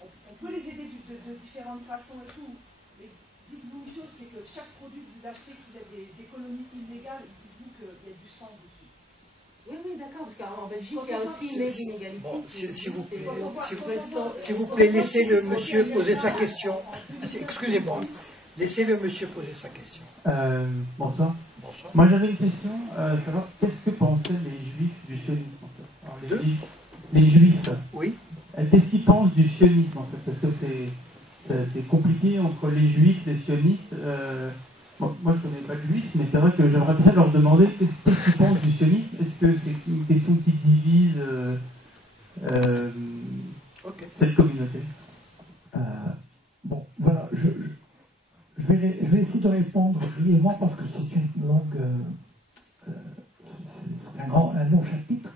On peut les aider de différentes façons et tout, mais dites-vous une chose, c'est que chaque produit que vous achetez qui vient des colonies illégales, dites-vous qu'il y a du sang dessus. Oui, d'accord, parce qu'en Belgique, il y a aussi une inégalité. Bon, s'il vous plaît, laissez le monsieur poser sa question. Excusez-moi. Laissez le monsieur poser sa question. Bonsoir. Bonsoir. Moi j'avais une question, savoir qu'est-ce que pensaient les juifs du sionisme en fait. Alors, les juifs. Oui. Qu'est-ce qu'ils pensent du sionisme en fait? Parce que c'est compliqué entre les juifs, les sionistes. Bon, moi je ne connais pas de juifs, mais c'est vrai que j'aimerais bien leur demander qu'est-ce qu'ils pensent du sionisme. Est-ce que c'est une question qui divise cette communauté? Bon, voilà, je vais essayer de répondre brièvement parce que c'est une longue, c'est un long chapitre.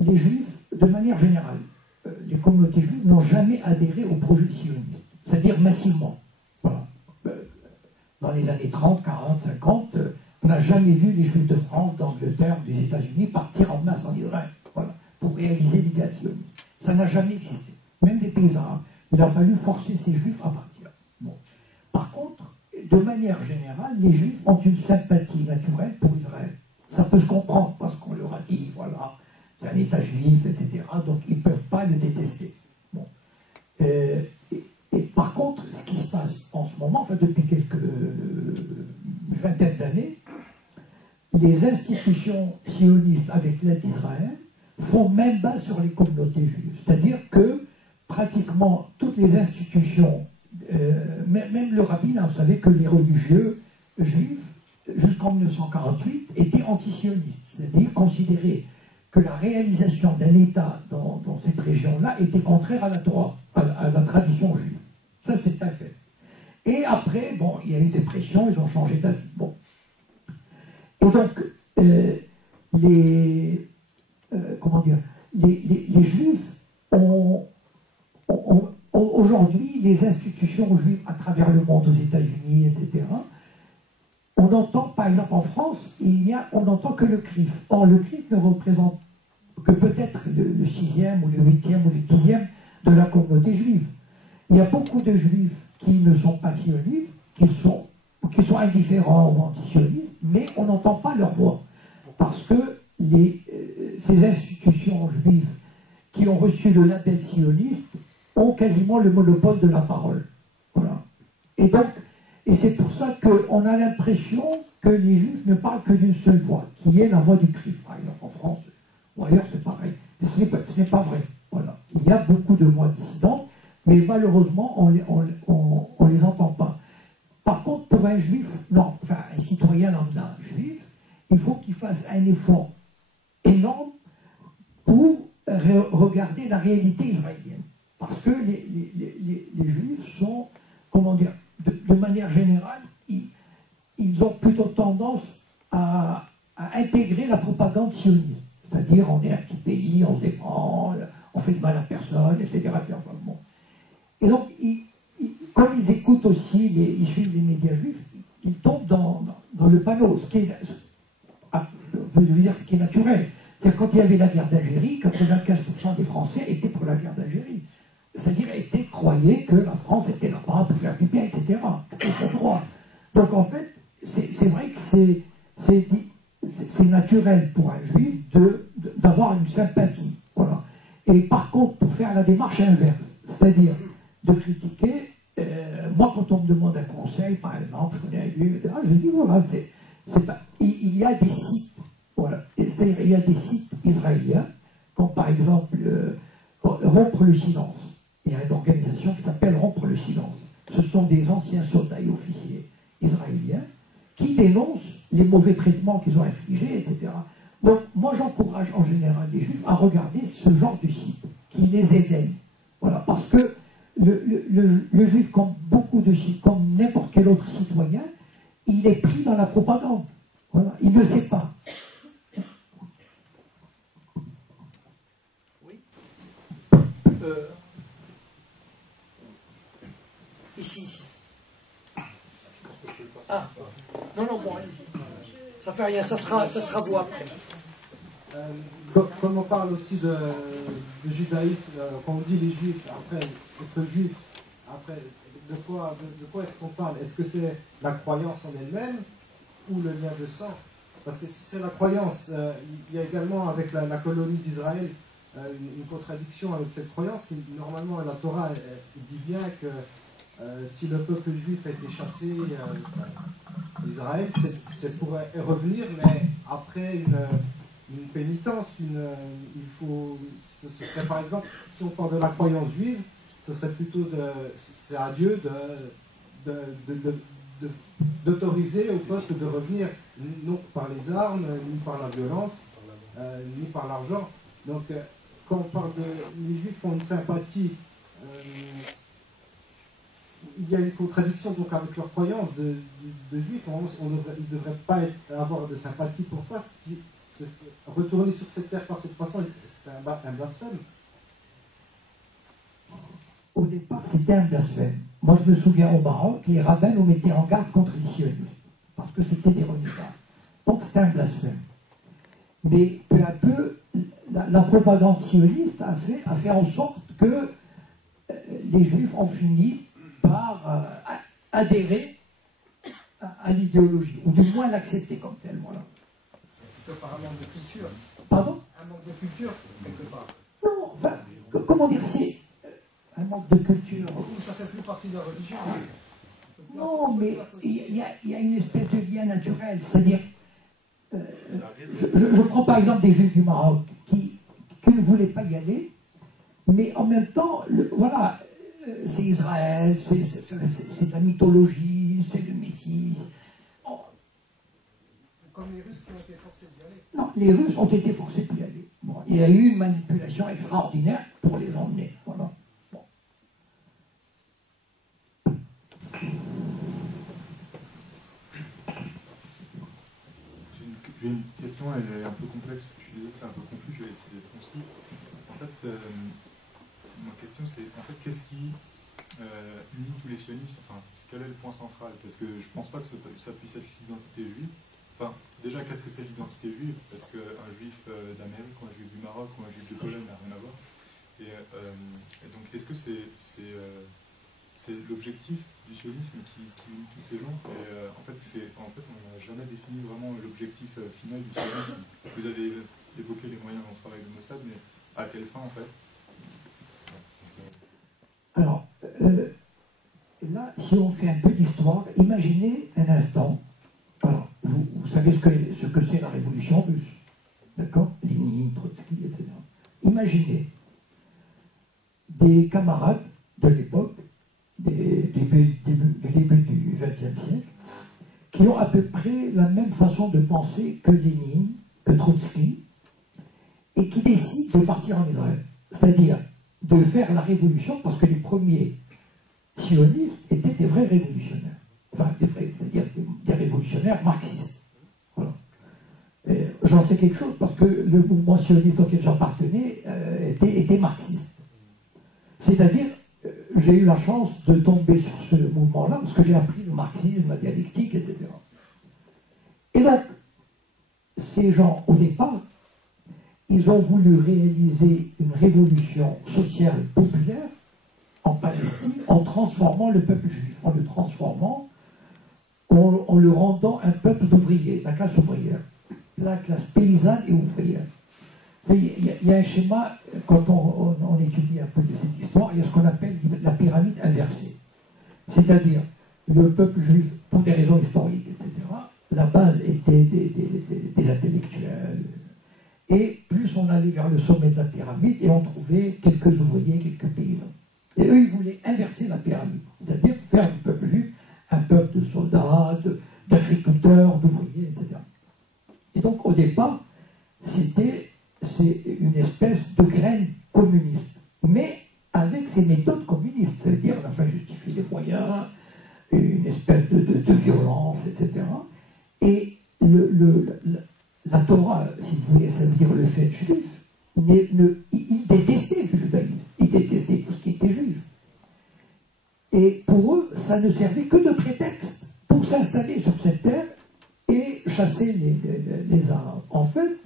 Les Juifs, de manière générale, les communautés juives n'ont jamais adhéré au projet sioniste, c'est-à-dire massivement. Voilà. Dans les années 30, 40, 50, on n'a jamais vu les Juifs de France, d'Angleterre, des États-Unis partir en masse en Israël, voilà, pour réaliser l'idée sioniste. Ça n'a jamais existé. Même des paysans, il a fallu forcer ces Juifs à partir. Bon. Par contre, de manière générale, les Juifs ont une sympathie naturelle pour Israël. Ça peut se comprendre parce qu'on leur a dit, voilà, c'est un État juif, etc. Donc ils ne peuvent pas le détester. Bon. Et par contre, ce qui se passe en ce moment, enfin depuis quelques vingtaine d'années, les institutions sionistes avec l'aide d'Israël font même base sur les communautés juives. C'est-à-dire que pratiquement toutes les institutions, même le rabbinat, vous savez que les religieux juifs, jusqu'en 1948, étaient antisionistes, c'est-à-dire considéraient que la réalisation d'un État dans cette région-là était contraire à la Torah, à la tradition juive. Ça, c'est un fait. Et après, bon, il y a eu des pressions, ils ont changé d'avis. Bon. Et donc, les Juifs ont aujourd'hui, les institutions juives à travers le monde, aux États-Unis, etc., on entend, par exemple en France, on n'entend que le CRIF. Or, le CRIF ne représente que peut-être le 6e ou le 8e ou le 10e de la communauté juive. Il y a beaucoup de juifs qui ne sont pas sionistes, qui sont indifférents ou antisionistes, mais on n'entend pas leur voix. Parce que ces institutions juives qui ont reçu le label sioniste ont quasiment le monopole de la parole. Voilà. Et c'est pour ça qu'on a l'impression que les juifs ne parlent que d'une seule voix, qui est la voix du CRIF, par exemple, en France, ou ailleurs c'est pareil. Mais ce n'est pas vrai. Voilà. Il y a beaucoup de voix dissidentes, mais malheureusement, on les entend pas. Par contre, pour un juif, un citoyen lambda juif, il faut qu'il fasse un effort énorme pour regarder la réalité israélienne. Parce que les juifs sont, comment dire, de manière générale, ils ont plutôt tendance à intégrer la propagande sioniste. C'est-à-dire, on est un petit pays, on se défend, on fait de mal à personne, etc. Enfin, bon. Et donc, comme ils écoutent aussi, ils suivent les médias juifs, ils tombent dans le panneau, ce qui est naturel. C'est-à-dire, quand il y avait la guerre d'Algérie, 95% des Français étaient pour la guerre d'Algérie. C'est-à-dire, croyaient que la France était là-bas pour faire du bien, etc. C'était son droit. Donc, en fait, c'est vrai que c'est naturel pour un juif d'avoir une sympathie. Voilà. Et par contre, pour faire la démarche inverse, c'est-à-dire de critiquer, moi, quand on me demande un conseil, par exemple, je connais un juif, etc., je dis, voilà, il y a des sites, voilà, c'est-à-dire il y a des sites israéliens, comme par exemple Rompre le silence. Il y a une organisation qui s'appelle Rompre le silence. Ce sont des anciens soldats et officiers israéliens qui dénoncent les mauvais traitements qu'ils ont infligés, etc. Donc, moi, j'encourage en général les juifs à regarder ce genre de site qui les éveille. Voilà, parce que le juif, comme beaucoup de sites, comme n'importe quel autre citoyen, il est pris dans la propagande. Voilà, il ne sait pas. Oui. Ici. Ah, non, bon, allez-y. Ça fait rien, ça sera vous après. Comme on parle aussi de judaïsme, quand on dit les juifs, après, être juif, après, de quoi est-ce qu'on parle? Est-ce que c'est la croyance en elle-même ou le lien de sang? Parce que si c'est la croyance, il y a également avec la colonie d'Israël une contradiction avec cette croyance qui, normalement, la Torah dit bien que si le peuple juif a été chassé d'Israël, c'est pour revenir, mais après une pénitence, ce serait par exemple, si on parle de la croyance juive, ce serait plutôt c'est à Dieu d'autoriser au peuple de revenir, non par les armes, ni par la violence, ni par l'argent. Donc, quand on parle les Juifs ont une sympathie, il y a une contradiction donc avec leur croyance de Juifs. Ils ne devraient pas avoir de sympathie pour ça. Retourner sur cette terre par cette façon, c'est un blasphème. Au départ, c'était un blasphème. Moi, je me souviens au Maroc, les rabbins nous mettaient en garde contre les sionistes, parce que c'était des renégats. Donc, c'était un blasphème. Mais peu à peu, la propagande sioniste a fait en sorte que les Juifs ont fini par adhérer à l'idéologie, ou du moins l'accepter comme telle. Voilà. Par un manque de culture. Pardon? Un manque de culture, quelque part. Non, enfin, comment dire, c'est un manque de culture. Ou ça fait plus partie de la religion. Non, mais il y a une espèce de lien naturel, c'est-à-dire, je prends par exemple des Juifs du Maroc qui ne voulaient pas y aller, mais en même temps, voilà, c'est Israël, c'est de la mythologie, c'est le Messie. Comme les Russes qui ont été forcés d'y aller. Non, les Russes ont été forcés d'y aller. Bon, il y a eu une manipulation extraordinaire pour les emmener. Voilà. Bon. J'ai une question, elle est un peu complexe. Je suis désolé, c'est un peu confus, je vais essayer d'être concis. En fait, ma question c'est, en fait, qu'est-ce qui unit tous les sionistes? Enfin, quel est le point central? Parce que je ne pense pas que ça puisse être l'identité juive. Enfin, déjà, qu'est-ce que c'est l'identité juive? Parce qu'un juif d'Amérique ou un juif du Maroc ou un juif de Pologne n'a rien à voir. Et donc, est-ce que c'est l'objectif du sionisme qui unit tous ces gens? Et en fait, on n'a jamais défini vraiment l'objectif final du sionisme. Vous avez évoqué les moyens dont travaille le Mossad, mais à quelle fin, en fait? Alors, là, si on fait un peu d'histoire, imaginez un instant. Alors, vous savez ce que c'est la révolution russe, d'accord? Lénine, Trotsky, etc. Imaginez des camarades de l'époque, du début du XXe siècle, qui ont à peu près la même façon de penser que Lénine, que Trotsky, et qui décident de partir en Israël. C'est-à-dire de faire la révolution, parce que les premiers sionistes étaient des vrais révolutionnaires. Enfin, c'est-à-dire des révolutionnaires marxistes. Voilà. J'en sais quelque chose parce que le mouvement sioniste auquel j'appartenais était marxiste. C'est-à-dire, j'ai eu la chance de tomber sur ce mouvement-là parce que j'ai appris le marxisme, la dialectique, etc. Et donc, ces gens, au départ, ils ont voulu réaliser une révolution sociale populaire en Palestine en transformant le peuple juif, en le transformant, en le rendant un peuple d'ouvriers, la classe ouvrière, la classe paysanne et ouvrière. Il y a un schéma, quand on étudie un peu de cette histoire, il y a ce qu'on appelle la pyramide inversée. C'est-à-dire, le peuple juif, pour des raisons historiques, etc., la base était des intellectuels. Et plus on allait vers le sommet de la pyramide, et on trouvait quelques ouvriers, quelques paysans. Et eux, ils voulaient inverser la pyramide, c'est-à-dire faire du peuple juif un peuple de soldats, d'agriculteurs, d'ouvriers, etc. Et donc, au départ, c'est une espèce de graine communiste, mais avec ses méthodes communistes, c'est-à-dire on a fait justifier les moyens, une espèce de violence, etc. Et la Torah, si vous voulez, ça veut dire le fait juif, il détestait le judaïsme, il détestait tout ce qui était juif. Et pour eux, ça ne servait que de prétexte pour s'installer sur cette terre et chasser les Arabes. En fait,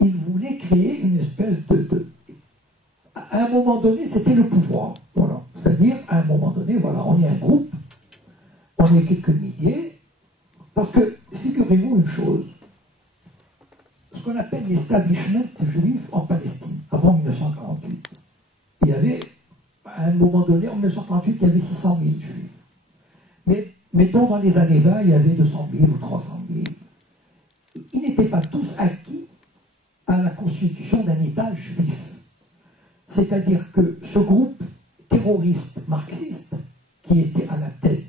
ils voulaient créer une espèce à un moment donné, c'était le pouvoir. Voilà. C'est-à-dire, à un moment donné, voilà, on est un groupe, on est quelques milliers, parce que, figurez-vous une chose, ce qu'on appelle l'establishment juif en Palestine, avant 1948, il y avait, à un moment donné, en 1948, il y avait 600 000 juifs. Mais, mettons, dans les années 20, il y avait 200 000 ou 300 000. Ils n'étaient pas tous acquis à la constitution d'un État juif. C'est-à-dire que ce groupe terroriste marxiste, qui était à la tête,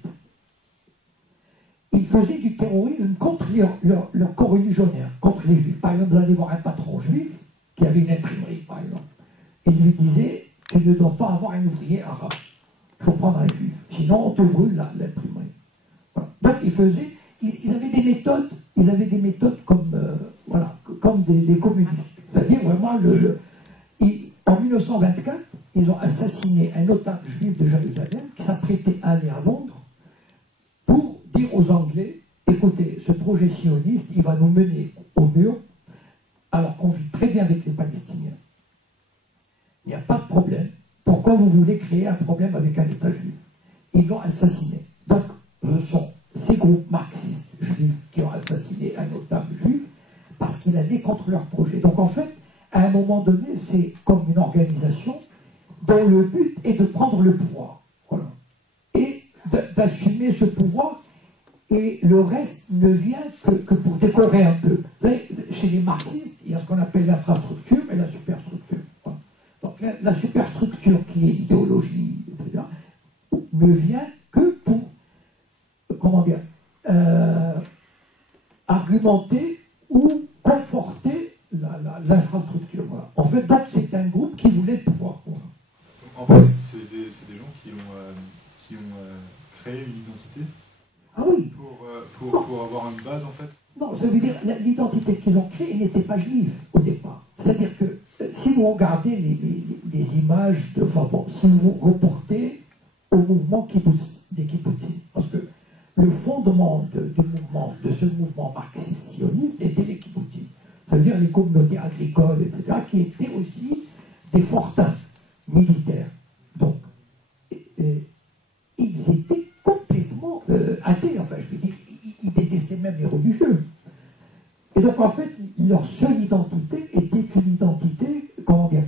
il faisait du terrorisme contre leurs co-religionnaires, contre les juifs. Par exemple, vous allez voir un patron juif qui avait une imprimerie, par exemple. Il lui disait qu'il ne doit pas avoir un ouvrier arabe. Il faut prendre un juif. Sinon, on te brûle l'imprimerie. Voilà. Donc, ils avaient des méthodes comme, comme des communistes. C'est-à-dire, vraiment, en 1924, ils ont assassiné un notable juif de Jérusalem qui s'apprêtait à aller à Londres pour dire aux Anglais, écoutez, ce projet sioniste, il va nous mener au mur, alors qu'on vit très bien avec les Palestiniens. Il n'y a pas de problème. Pourquoi vous voulez créer un problème avec un État juif? Ils l'ont assassiné. Donc, ce sont ces groupes marxistes juifs qui ont assassiné un notable juif parce qu'il allait contre leur projet. Donc, en fait, à un moment donné, c'est comme une organisation dont le but est de prendre le pouvoir. Voilà. Et d'assumer ce pouvoir et le reste ne vient que pour décorer un peu. Vous savez, chez les marxistes, il y a ce qu'on appelle l'infrastructure et la superstructure. Voilà. Donc la superstructure qui est idéologie, etc., ne vient que pour, comment dire, argumenter ou conforter l'infrastructure. Voilà. En fait, donc c'est un groupe qui voulait le pouvoir. Voilà. En fait, c'est des gens qui ont créé une identité. Ah oui. Pour avoir une base, en fait. Non, ça veut dire l'identité qu'ils ont créée n'était pas juive au départ. C'est-à-dire que si vous regardez les images enfin bon, si vous reportez au mouvement des kibbutzim, parce que le fondement de ce mouvement marxiste-sioniste était les kibbutzim. Ça veut dire les communautés agricoles, etc., qui étaient aussi des fortins militaires. Donc, ils étaient complètement athées, enfin, je veux dire, ils détestaient même les religieux. Et donc, en fait, leur seule identité était une identité, comment dire,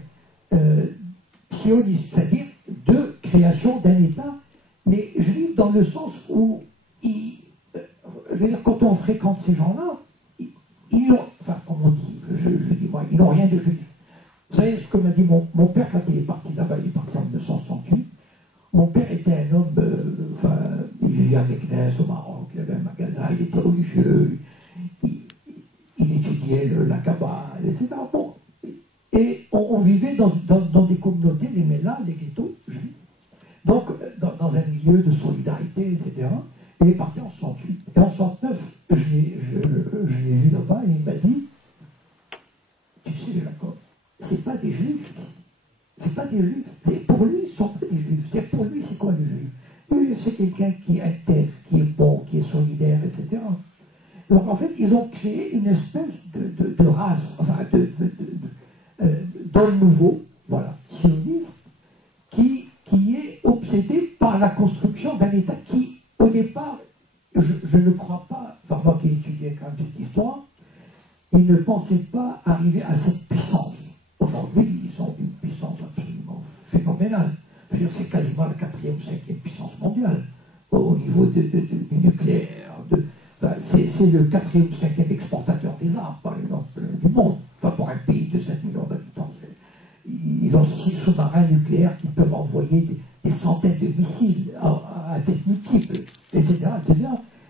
sioniste, c'est-à-dire de création d'un État, mais juif dans le sens où, je veux dire, quand on fréquente ces gens-là, ils n'ont, enfin, comme on dit, je dis moi, ils n'ont rien de juif. Vous savez ce que m'a dit mon père quand il est parti là-bas, il est parti en 1968. Mon père était un homme, enfin, il vivait à Meknès, au Maroc, il avait un magasin, il était religieux, il étudiait la Kabbale, etc. Bon, et on vivait dans des communautés, les Mélas, les ghettos juifs, donc dans un milieu de solidarité, etc. Il est parti en 68. Et en 69, je l'ai vu là-bas et il m'a dit, tu sais, Jacob, c'est pas des juifs. C'est pas des juifs. Et pour lui, ce ne sont pas des juifs. Pour lui, c'est quoi le juif? Lui, c'est quelqu'un qui est intègre, qui est bon, qui est solidaire, etc. Donc en fait, ils ont créé une espèce de race, enfin, d'homme nouveau, voilà, sioniste, qui est obsédé par la construction d'un État qui, au départ, je ne crois pas, enfin moi qui ai étudié quand même cette histoire, ils ne pensaient pas arriver à cette puissance. Aujourd'hui, ils sont une puissance absolument phénoménale. Je veux dire, c'est quasiment la 4e ou 5e puissance mondiale au niveau du nucléaire. Enfin, c'est le 4e ou 5e exportateur des armes, par exemple, du monde. Enfin, pour un pays de 7 millions d'habitants. Ils ont 6 sous-marins nucléaires qui peuvent envoyer des centaines de missiles à tête multiple, etc., etc.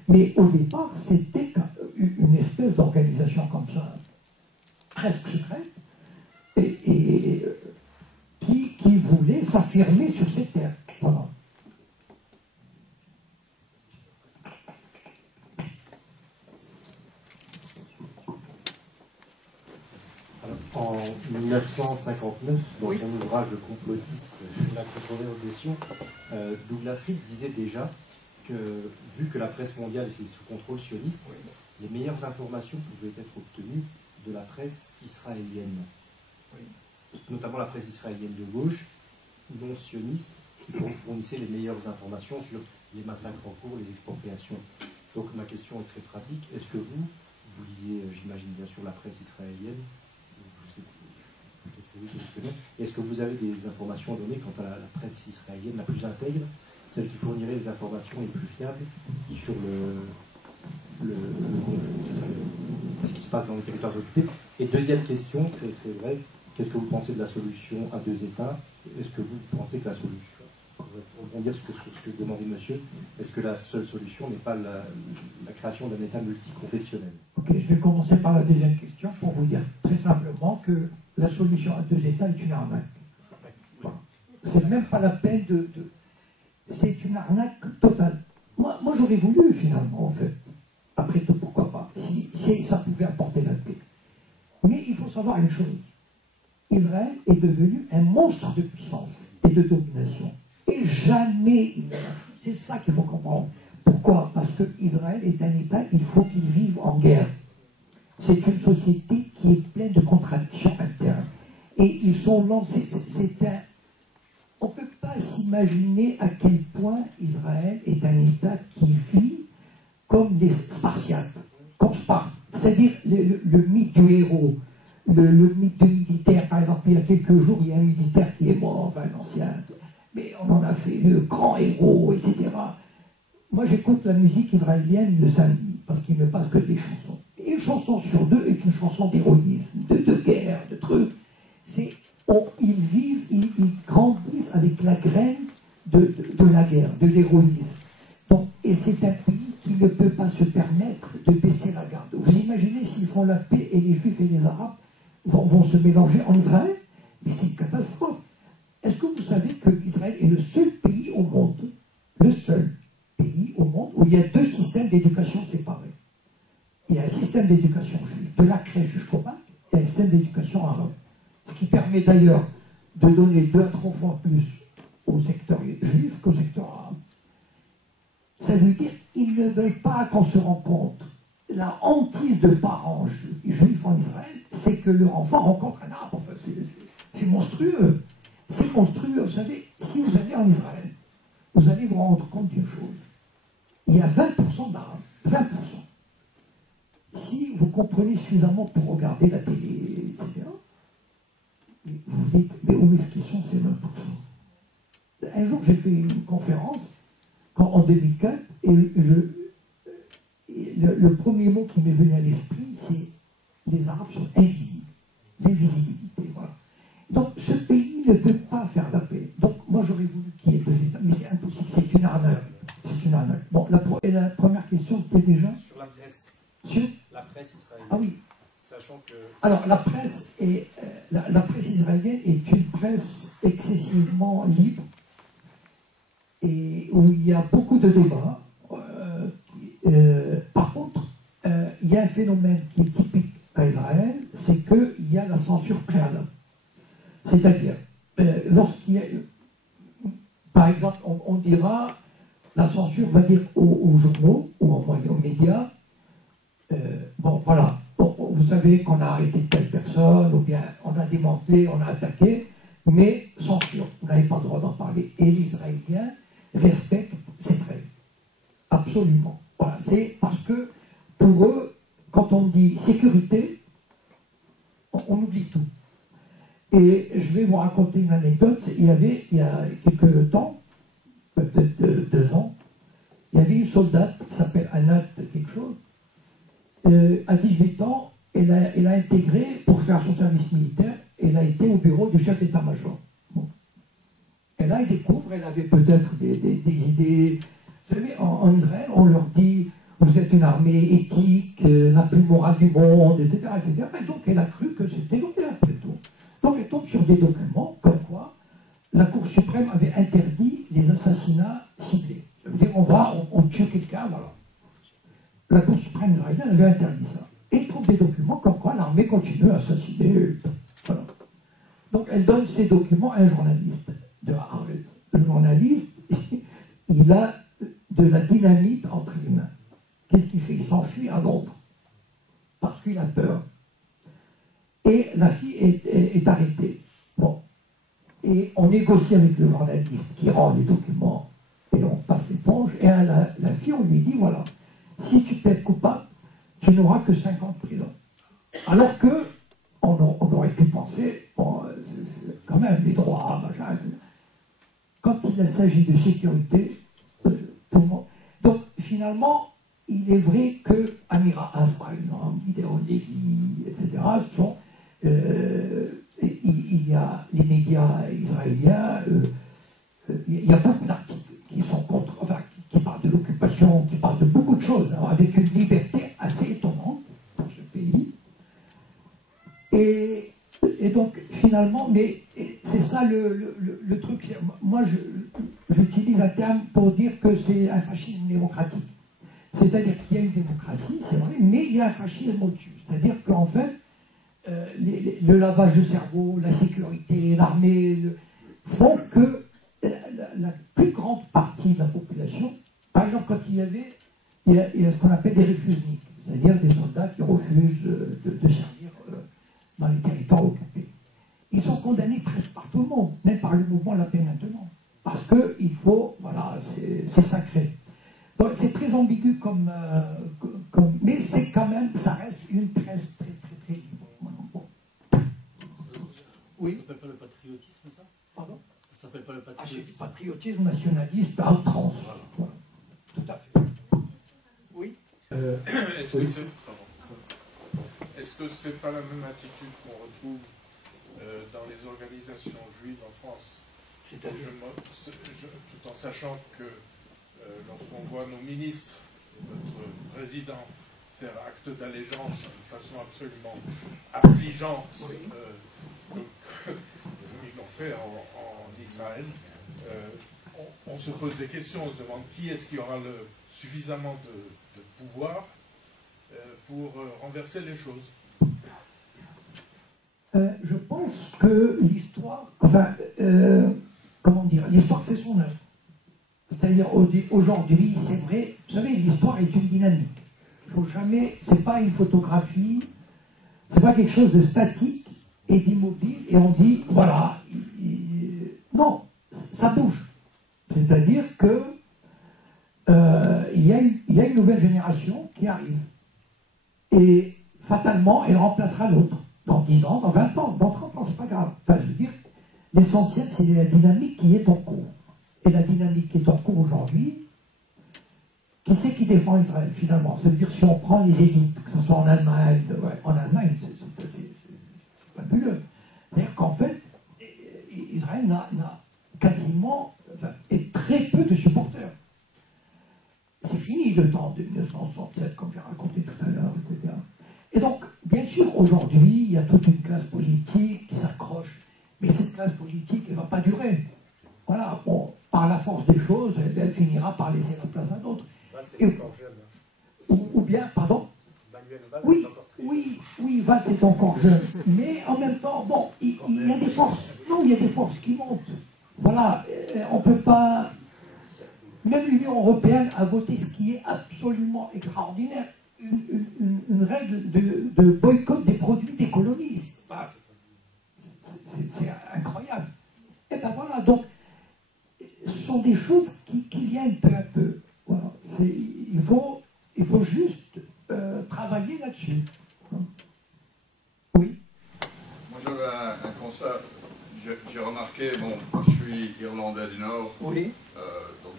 Mais au départ, c'était une espèce d'organisation comme ça, presque secrète, et qui voulait s'affirmer sur ces terres. Voilà. En 1959, dans son ouvrage complotiste La contre-révolution, Douglas Reed disait déjà que, vu que la presse mondiale était sous contrôle sioniste, les meilleures informations pouvaient être obtenues de la presse israélienne. Notamment la presse israélienne de gauche, non sioniste, qui fournissait les meilleures informations sur les massacres en cours, les expropriations. Donc ma question est très pratique. Est-ce que vous lisez, j'imagine bien sûr, la presse israélienne? Est-ce que vous avez des informations à donner quant à la presse israélienne la plus intègre, celle qui fournirait les informations les plus fiables sur ce qui se passe dans les territoires occupés? Et deuxième question, très brève, qu'est-ce que vous pensez de la solution à 2 États? Est-ce que vous pensez que la solution, pour rebondir sur ce que demandait monsieur, est-ce que la seule solution n'est pas la création d'un État multiconfessionnel? Ok, je vais commencer par la deuxième question pour vous dire très simplement que la solution à 2 États est une arnaque. Voilà. C'est même pas la peine c'est une arnaque totale. Moi j'aurais voulu finalement, en fait. Après tout, pourquoi pas, si ça pouvait apporter la paix. Mais il faut savoir une chose. Israël est devenu un monstre de puissance et de domination. Et jamais, c'est ça qu'il faut comprendre. Pourquoi? Parce que Israël est un État, il faut qu'il vive en guerre. C'est une société qui est pleine de contradictions internes. Et ils sont lancés, on ne peut pas s'imaginer à quel point Israël est un État qui vit comme les Spartiates, comme Sparte. C'est-à-dire le mythe du héros, le mythe du militaire. Par exemple, il y a quelques jours, il y a un militaire qui est mort, enfin un ancien, mais on en a fait le grand héros, etc. moi j'écoute la musique israélienne le samedi, parce qu'il ne passe que des chansons. Et une chanson sur deux est une chanson d'héroïsme, de guerre, de trucs. Ils vivent, ils grandissent avec la graine de la guerre, de l'héroïsme. Donc, et c'est un pays qui ne peut pas se permettre de baisser la garde. Vous imaginez s'ils font la paix et les Juifs et les Arabes vont se mélanger en Israël? Mais c'est une catastrophe. Est-ce que vous savez que Israël est le seul pays au monde, le seul pays au monde où il y a deux systèmes d'éducation séparés? Il y a un système d'éducation juif, de la crèche jusqu'au bac, et un système d'éducation arabe. Ce qui permet d'ailleurs de donner 2 à 3 fois plus au secteur juif qu'au secteur arabe. Ça veut dire qu'ils ne veulent pas qu'on se rende compte. La hantise de parents juifs en Israël, c'est que leur enfant rencontre un arabe. Enfin, c'est monstrueux. C'est monstrueux. Vous savez, si vous allez en Israël, vous allez vous rendre compte d'une chose. Il y a 20% d'arabes. 20%. Si vous comprenez suffisamment pour regarder la télé, etc., vous dites, mais où est-ce qu'ils sont ces 20%? Un jour, j'ai fait une conférence en 2004, et le premier mot qui m'est venu à l'esprit, c'est les Arabes sont invisibles. L'invisibilité, voilà. Donc, ce pays ne peut pas faire la paix. Donc, moi, j'aurais voulu qu'il y ait 2 États, mais c'est impossible, c'est une arnaque. C'est une arnaque. Bon, la première question, c'était déjà sur la presse. Sur la presse israélienne. Ah oui. Sachant que... Alors, la presse israélienne est une presse excessivement libre et où il y a beaucoup de débats. Par contre, il y a un phénomène qui est typique à Israël, c'est qu'il y a la censure préalable. C'est-à-dire, lorsqu'il y a... Par exemple, on dira, la censure va dire aux journaux ou aux médias, bon, voilà, vous savez qu'on a arrêté telle personne, ou bien on a démantelé, on a attaqué, mais censure, vous n'avez pas le droit d'en parler. Et les Israéliens respectent cette règle. Absolument. Voilà, c'est parce que, pour eux, quand on dit sécurité, on oublie tout. Et je vais vous raconter une anecdote. Il y a quelques temps, peut-être 2 ans, il y avait une soldate qui s'appelle Anat quelque chose. À 18 ans, elle a intégré, pour faire son service militaire, elle a été au bureau du chef d'état-major. Bon. Et là, elle découvre, elle avait peut-être des idées. Vous savez, en Israël, on leur dit, vous êtes une armée éthique, la plus morale du monde, etc., etc. Et donc, elle a cru que c'était vrai, après tout. Donc, elle tombe sur des documents, comme quoi la Cour suprême avait interdit les assassinats ciblés. Ça veut dire, on tue quelqu'un, voilà. La Cour suprême israélienne avait interdit ça. Et il trouve des documents comme quoi l'armée continue à assassiner. Voilà. Donc elle donne ces documents à un journaliste de Haaretz. Le journaliste, il a de la dynamite entre les mains. Qu'est-ce qu'il fait? Il s'enfuit à Londres. Parce qu'il a peur. Et la fille est arrêtée. Bon. Et on négocie avec le journaliste qui rend les documents et on passe l'éponge. Et à la fille, on lui dit, voilà, si tu peux être coupable, tu n'auras que 5 ans de prison. Alors que, on aurait pu penser, bon, c'est quand même les droits, machin. Quand il s'agit de sécurité, tout le monde. Donc, finalement, il est vrai que Amira As, par exemple, Gideon Levy, etc., sont. Il y a les médias israéliens, il y a beaucoup d'articles qui sont contre, enfin, qui parlent de l'occupation, qui parlent de beaucoup de choses, hein, avec une liberté assez étonnante pour ce pays. Et donc, finalement, mais c'est ça le truc. Moi, j'utilise un terme pour dire que c'est un fascisme démocratique. C'est-à-dire qu'il y a une démocratie, c'est vrai, mais il y a un fascisme au-dessus. C'est-à-dire qu'en fait, le lavage de cerveau, la sécurité, l'armée font que la plus grande partie de la population, par exemple, quand il y a ce qu'on appelle des refusniks, c'est-à-dire des soldats qui refusent de servir dans les territoires occupés. Ils sont condamnés presque par tout le monde, même par le mouvement La Paix Maintenant. Parce qu'il faut, voilà, c'est sacré. Donc c'est très ambigu comme mais c'est quand même, ça reste une presse très très très libre. Bon. Oui. Ça s'appelle pas le patriotisme, ça? Pardon? Ça s'appelle pas le patriotisme? Patriotisme nationaliste à outrance. Voilà. Tout à fait. Oui. Est-ce que c'est pas la même attitude qu'on retrouve dans les organisations juives en France? C'est-à-dire tout en sachant que lorsqu'on voit nos ministres, notre président, faire acte d'allégeance de façon absolument affligeante, comme ils l'ont fait en Israël, on se pose des questions, on se demande qui est-ce qui aura suffisamment de pouvoir pour renverser les choses. Je pense que l'histoire, comment dire, l'histoire fait son œuvre. C'est-à-dire aujourd'hui, c'est vrai, vous savez, l'histoire est une dynamique. Il faut jamais, c'est pas une photographie, c'est pas quelque chose de statique et d'immobile et on dit voilà, non, ça bouge. C'est-à-dire que il y a une nouvelle génération qui arrive et fatalement elle remplacera l'autre dans 10 ans, dans 20 ans, dans 30 ans, c'est pas grave. Enfin, je veux dire, l'essentiel c'est la dynamique qui est en cours. Et la dynamique qui est en cours aujourd'hui, qui c'est qui défend Israël finalement? Ça veut dire si on prend les élites, que ce soit en Allemagne, en Allemagne c'est fabuleux. C'est-à-dire qu'en fait, Israël n'a quasiment, et très peu de supporters. C'est fini le temps de 1967, comme j'ai raconté tout à l'heure, etc. Et donc, bien sûr, aujourd'hui, il y a toute une classe politique qui s'accroche, mais cette classe politique, elle ne va pas durer. Voilà, bon, par la force des choses, elle finira par laisser la place à d'autres. Ou bien, pardon? Oui, Valls est encore jeune. Mais en même temps, bon, il y a des forces. Non, il y a des forces qui montent. Voilà, on ne peut pas. Même l'Union européenne a voté ce qui est absolument extraordinaire. Une règle de boycott des produits d'économie. C'est incroyable. Et ben voilà, donc, ce sont des choses qui viennent peu à peu. Voilà. Il faut juste travailler là-dessus. Oui. Moi j'avais un constat. J'ai remarqué, bon, je suis irlandais du Nord. Oui. Donc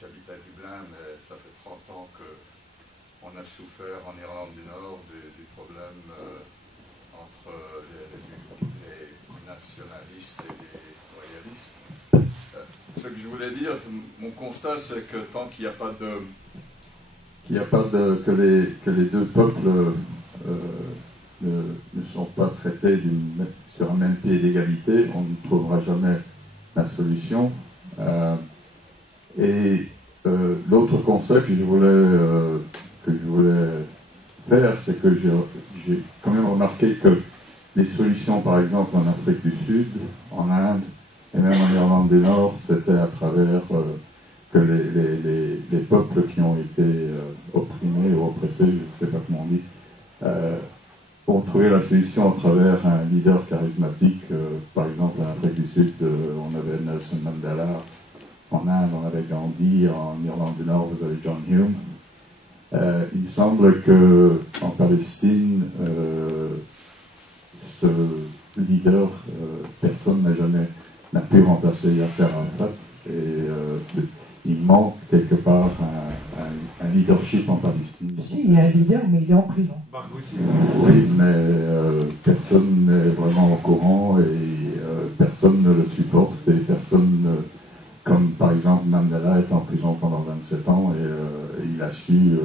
j'habite à Dublin, mais ça fait 30 ans qu'on a souffert en Irlande du Nord du problème entre les nationalistes et les royalistes. Ce que je voulais dire, mon constat, c'est que tant qu'il n'y a pas que les deux peuples ne sont pas traités sur un même pied d'égalité, on ne trouvera jamais la solution. L'autre constat que je voulais faire, c'est que j'ai quand même remarqué que les solutions, par exemple en Afrique du Sud, en Inde, et même en Irlande du Nord, c'était à travers que les peuples qui ont été opprimés ou oppressés, je ne sais pas comment on dit, ont trouvé la solution à travers un leader charismatique. Par exemple, en Afrique du Sud, on avait Nelson Mandela. En Inde, on avait Gandhi. En Irlande du Nord, vous avez John Hume. Il me semble qu'en Palestine, ce leader, personne n'a pu remplacer Yasser Arafat. Et il manque quelque part un leadership en Palestine. Si, il y a un leader, mais il est en prison. Oui, mais personne n'est vraiment au courant et personne ne le supporte. Et personne, comme par exemple Mandela est en prison pendant 27 ans et il a su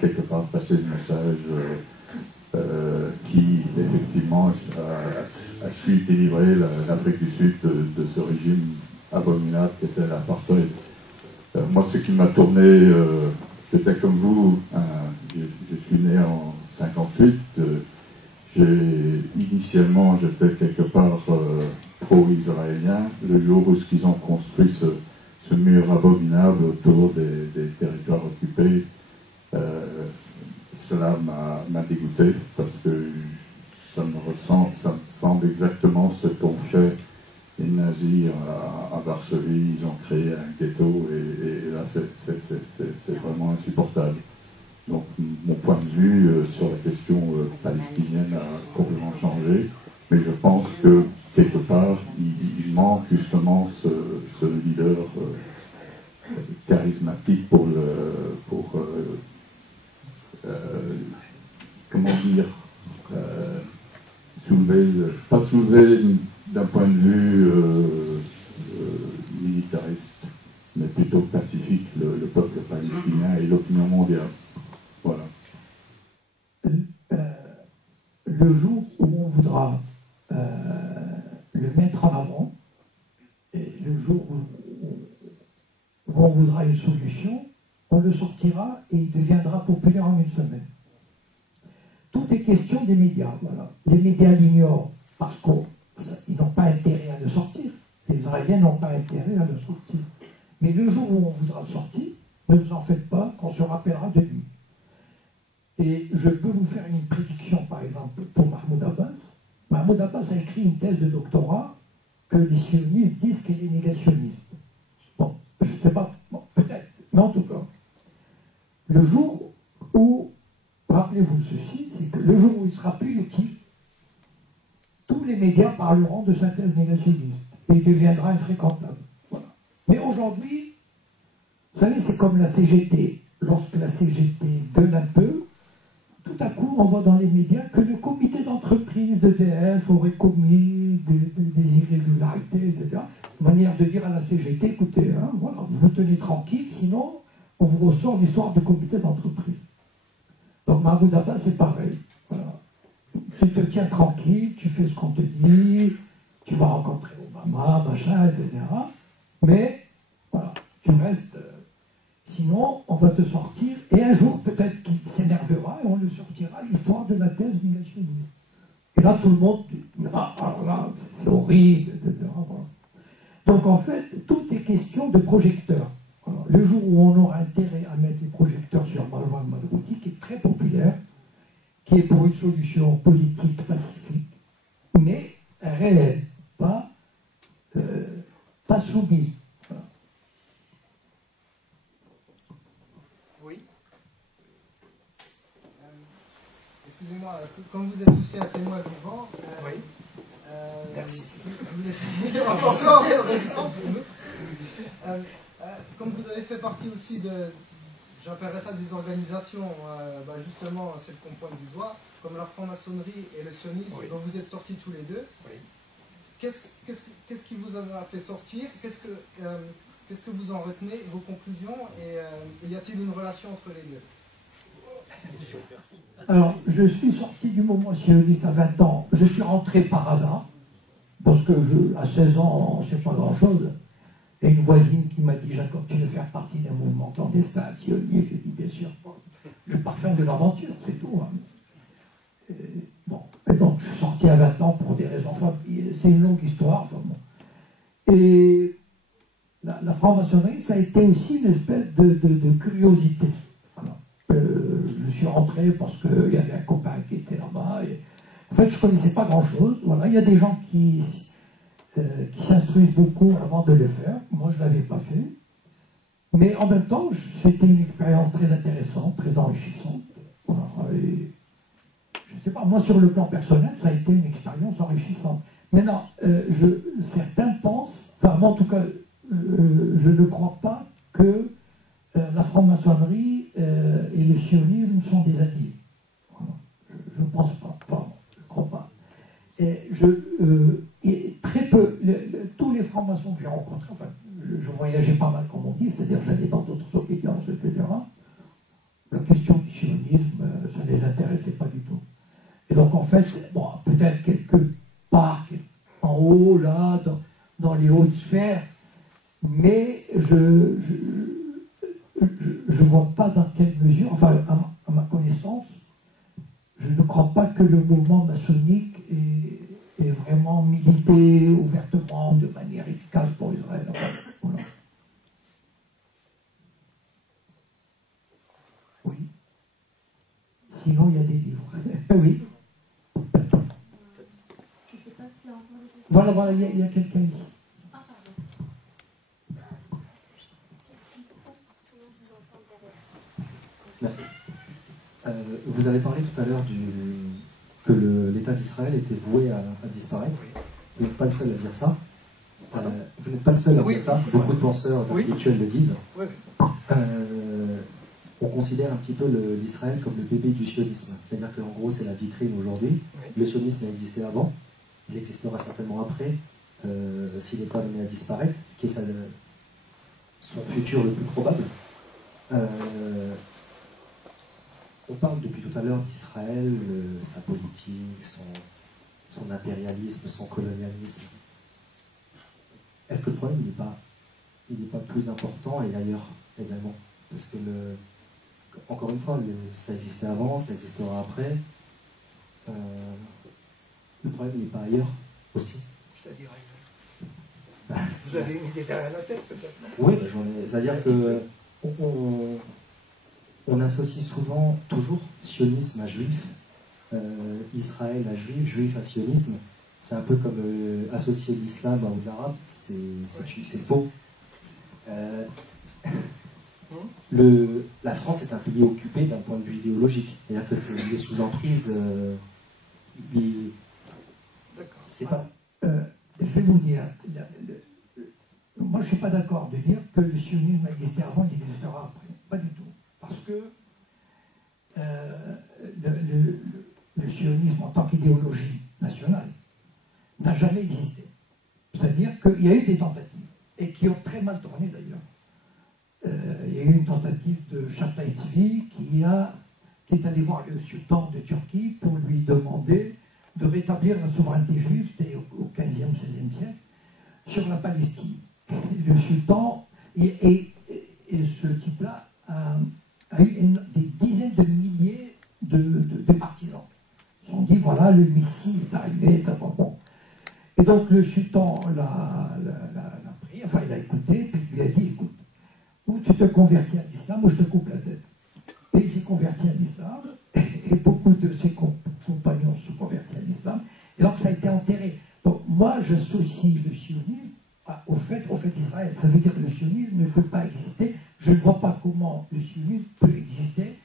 quelque part passer le message qui effectivement a su délivrer l'Afrique du Sud de ce régime abominable qui était l'apartheid. Moi, ce qui m'a tourné, j'étais comme vous, je suis né en 58, initialement j'étais quelque part pro-israélien. Le jour où ils ont construit ce mur abominable autour des territoires occupés, cela m'a dégoûté parce que ça me semble exactement ce qu'ont fait les nazis à Varsovie. Ils ont créé un ghetto et là c'est vraiment insupportable. Donc mon point de vue sur la question palestinienne a complètement changé, mais je pense que quelque part il manque justement ce leader charismatique pour comment dire, pas soulever d'un point de vue militariste, mais plutôt pacifique le peuple palestinien et l'opinion mondiale. Voilà. Le jour où on voudra le mettre en avant, et le jour où on voudra une solution, on le sortira et il deviendra populaire en une semaine. Tout est question des médias. Voilà. Les médias l'ignorent parce qu'ils n'ont pas intérêt à le sortir. Les Israéliens n'ont pas intérêt à le sortir. Mais le jour où on voudra le sortir, ne vous en faites pas, qu'on se rappellera de lui. Et je peux vous faire une prédiction, par exemple, pour Mahmoud Abbas. Mahmoud Abbas a écrit une thèse de doctorat que les sionistes disent qu'elle est négationniste. Bon, je ne sais pas, bon, peut-être, mais en tout cas, le jour où, rappelez-vous ceci, c'est que le jour où il sera plus utile, tous les médias parleront de sa thèse négationniste et il deviendra infréquentable. Voilà. Mais aujourd'hui, vous savez, c'est comme la CGT. Lorsque la CGT gueule un peu, tout à coup, on voit dans les médias que le comité d'entreprise d'EDF aurait commis des irrégularités, etc. Manière de dire à la CGT, écoutez, hein, voilà, vous vous tenez tranquille, sinon on vous ressort l'histoire du comité d'entreprise. Donc Mahmoud Abbas, c'est pareil. Voilà. Tu te tiens tranquille, tu fais ce qu'on te dit, tu vas rencontrer Obama, machin, etc. Mais, voilà, tu restes... sinon, on va te sortir, et un jour, peut-être qu'il s'énervera, et on le sortira, l'histoire de la thèse négationniste. Et là, tout le monde dira, alors là, c'est horrible, etc. Voilà. Donc, en fait, tout est question de projecteurs. Voilà. Le jour où on aura intérêt à mettre les projecteurs sur Marwan Madrouti, qui est très populaire, qui est pour une solution politique pacifique, mais réelle, pas soumise. Excusez-moi, comme vous êtes aussi un témoin vivant, oui. Merci. Je vous laisse encore comme vous avez fait partie aussi de, j'appellerais ça des organisations, justement, celles qu'on pointe du doigt, comme la franc-maçonnerie et le sionisme, oui, dont vous êtes sortis tous les deux. Oui. Qu'est-ce qui vous en a fait sortir? Qu'est-ce que vous en retenez, vos conclusions, et y a-t-il une relation entre les deux? Alors, je suis sorti du mouvement sioniste à 20 ans. Je suis rentré par hasard, parce que à 16 ans, on ne sait pas grand-chose. Et une voisine qui m'a dit, Jacob, tu veux faire partie d'un mouvement clandestin sioniste? J'ai dit, bien sûr, le parfum de l'aventure, c'est tout. Hein. Et donc, je suis sorti à 20 ans pour des raisons familiales. C'est une longue histoire. Enfin, bon. Et la franc-maçonnerie, ça a été aussi une espèce de curiosité. Je suis rentré parce qu'il y avait un copain qui était là-bas. En fait, je ne connaissais pas grand-chose. Voilà. Il y a des gens qui s'instruisent beaucoup avant de le faire. Moi, je ne l'avais pas fait. Mais en même temps, c'était une expérience très intéressante, très enrichissante. Voilà. Et, je ne sais pas, moi, sur le plan personnel, ça a été une expérience enrichissante. Maintenant, certains pensent, enfin, moi, en tout cas, je ne crois pas que la franc-maçonnerie et le sionisme sont des alliés. Voilà. Je ne pense pas. Enfin, je ne crois pas. Et très peu, tous les francs-maçons que j'ai rencontrés, enfin, je voyageais pas mal, comme on dit, c'est-à-dire j'allais dans d'autres obédiences, etc. La question du sionisme, ça ne les intéressait pas du tout. Et donc, en fait, bon, peut-être quelque part, en haut, là, dans les hautes sphères, mais je ne vois pas dans quelle mesure, enfin, à ma connaissance, je ne crois pas que le mouvement maçonnique ait vraiment milité ouvertement, de manière efficace pour Israël. Enfin, voilà. Oui. Sinon, il y a des livres. Oui. Voilà, il y a quelqu'un ici. Merci. Vous avez parlé tout à l'heure que l'État d'Israël était voué à disparaître. Vous n'êtes pas le seul à dire ça. Vous n'êtes pas le seul à dire ça, beaucoup de penseurs intellectuels le disent. Oui. On considère un petit peu l'Israël comme le bébé du sionisme. C'est-à-dire qu'en gros, c'est la vitrine aujourd'hui. Oui. Le sionisme a existé avant, il existera certainement après, s'il n'est pas amené à disparaître, ce qui est son futur le plus probable. On parle depuis tout à l'heure d'Israël, sa politique, son impérialisme, son colonialisme. Est-ce que le problème il n'est pas plus important et ailleurs également? Parce que encore une fois, ça existait avant, ça existera après. Le problème il n'est pas ailleurs aussi. C'est-à-dire ailleurs. Vous avez une idée derrière la tête peut-être? Oui, j'en ai. C'est-à-dire que on associe souvent, toujours, sionisme à juif, Israël à juif, juif à sionisme. C'est un peu comme associer l'islam aux arabes, c'est faux. La France est un pays occupé d'un point de vue idéologique. C'est-à-dire que c'est des sous-emprises. C'est pas. Je vais vous dire, moi je ne suis pas d'accord de dire que le sionisme a existé avant, il existera après. Pas du tout. Parce que le sionisme en tant qu'idéologie nationale n'a jamais existé. C'est-à-dire qu'il y a eu des tentatives, et qui ont très mal tourné d'ailleurs. Il y a eu une tentative de Chataï Tzvi qui est allé voir le sultan de Turquie pour lui demander de rétablir la souveraineté juive, c'était au XVe, XVIe siècle, sur la Palestine. Le sultan, et ce type-là a eu des dizaines de milliers de partisans. Ils se sont dit, voilà, le Messie est arrivé, ça va bon. Et donc le sultan l'a pris, enfin il a écouté, puis il lui a dit, écoute, ou tu te convertis à l'islam, ou je te coupe la tête. Et il s'est converti à l'islam, et beaucoup de ses compagnons se sont convertis à l'islam, et donc ça a été enterré. Donc moi, j'associe le sionisme au fait d'Israël. Ça veut dire que le sionisme ne peut pas exister. Je ne vois pas comment le sionisme peut exister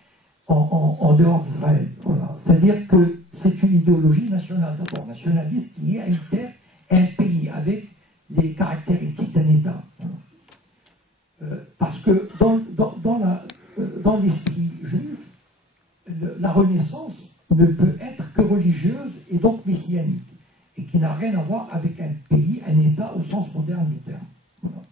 en dehors d'Israël. Voilà. C'est-à-dire que c'est une idéologie nationale, d'abord nationaliste, qui est à une terre, un pays, avec les caractéristiques d'un État. Parce que dans l'esprit juif, la Renaissance ne peut être que religieuse et donc messianique, et qui n'a rien à voir avec un pays, un État au sens moderne du terme. Voilà.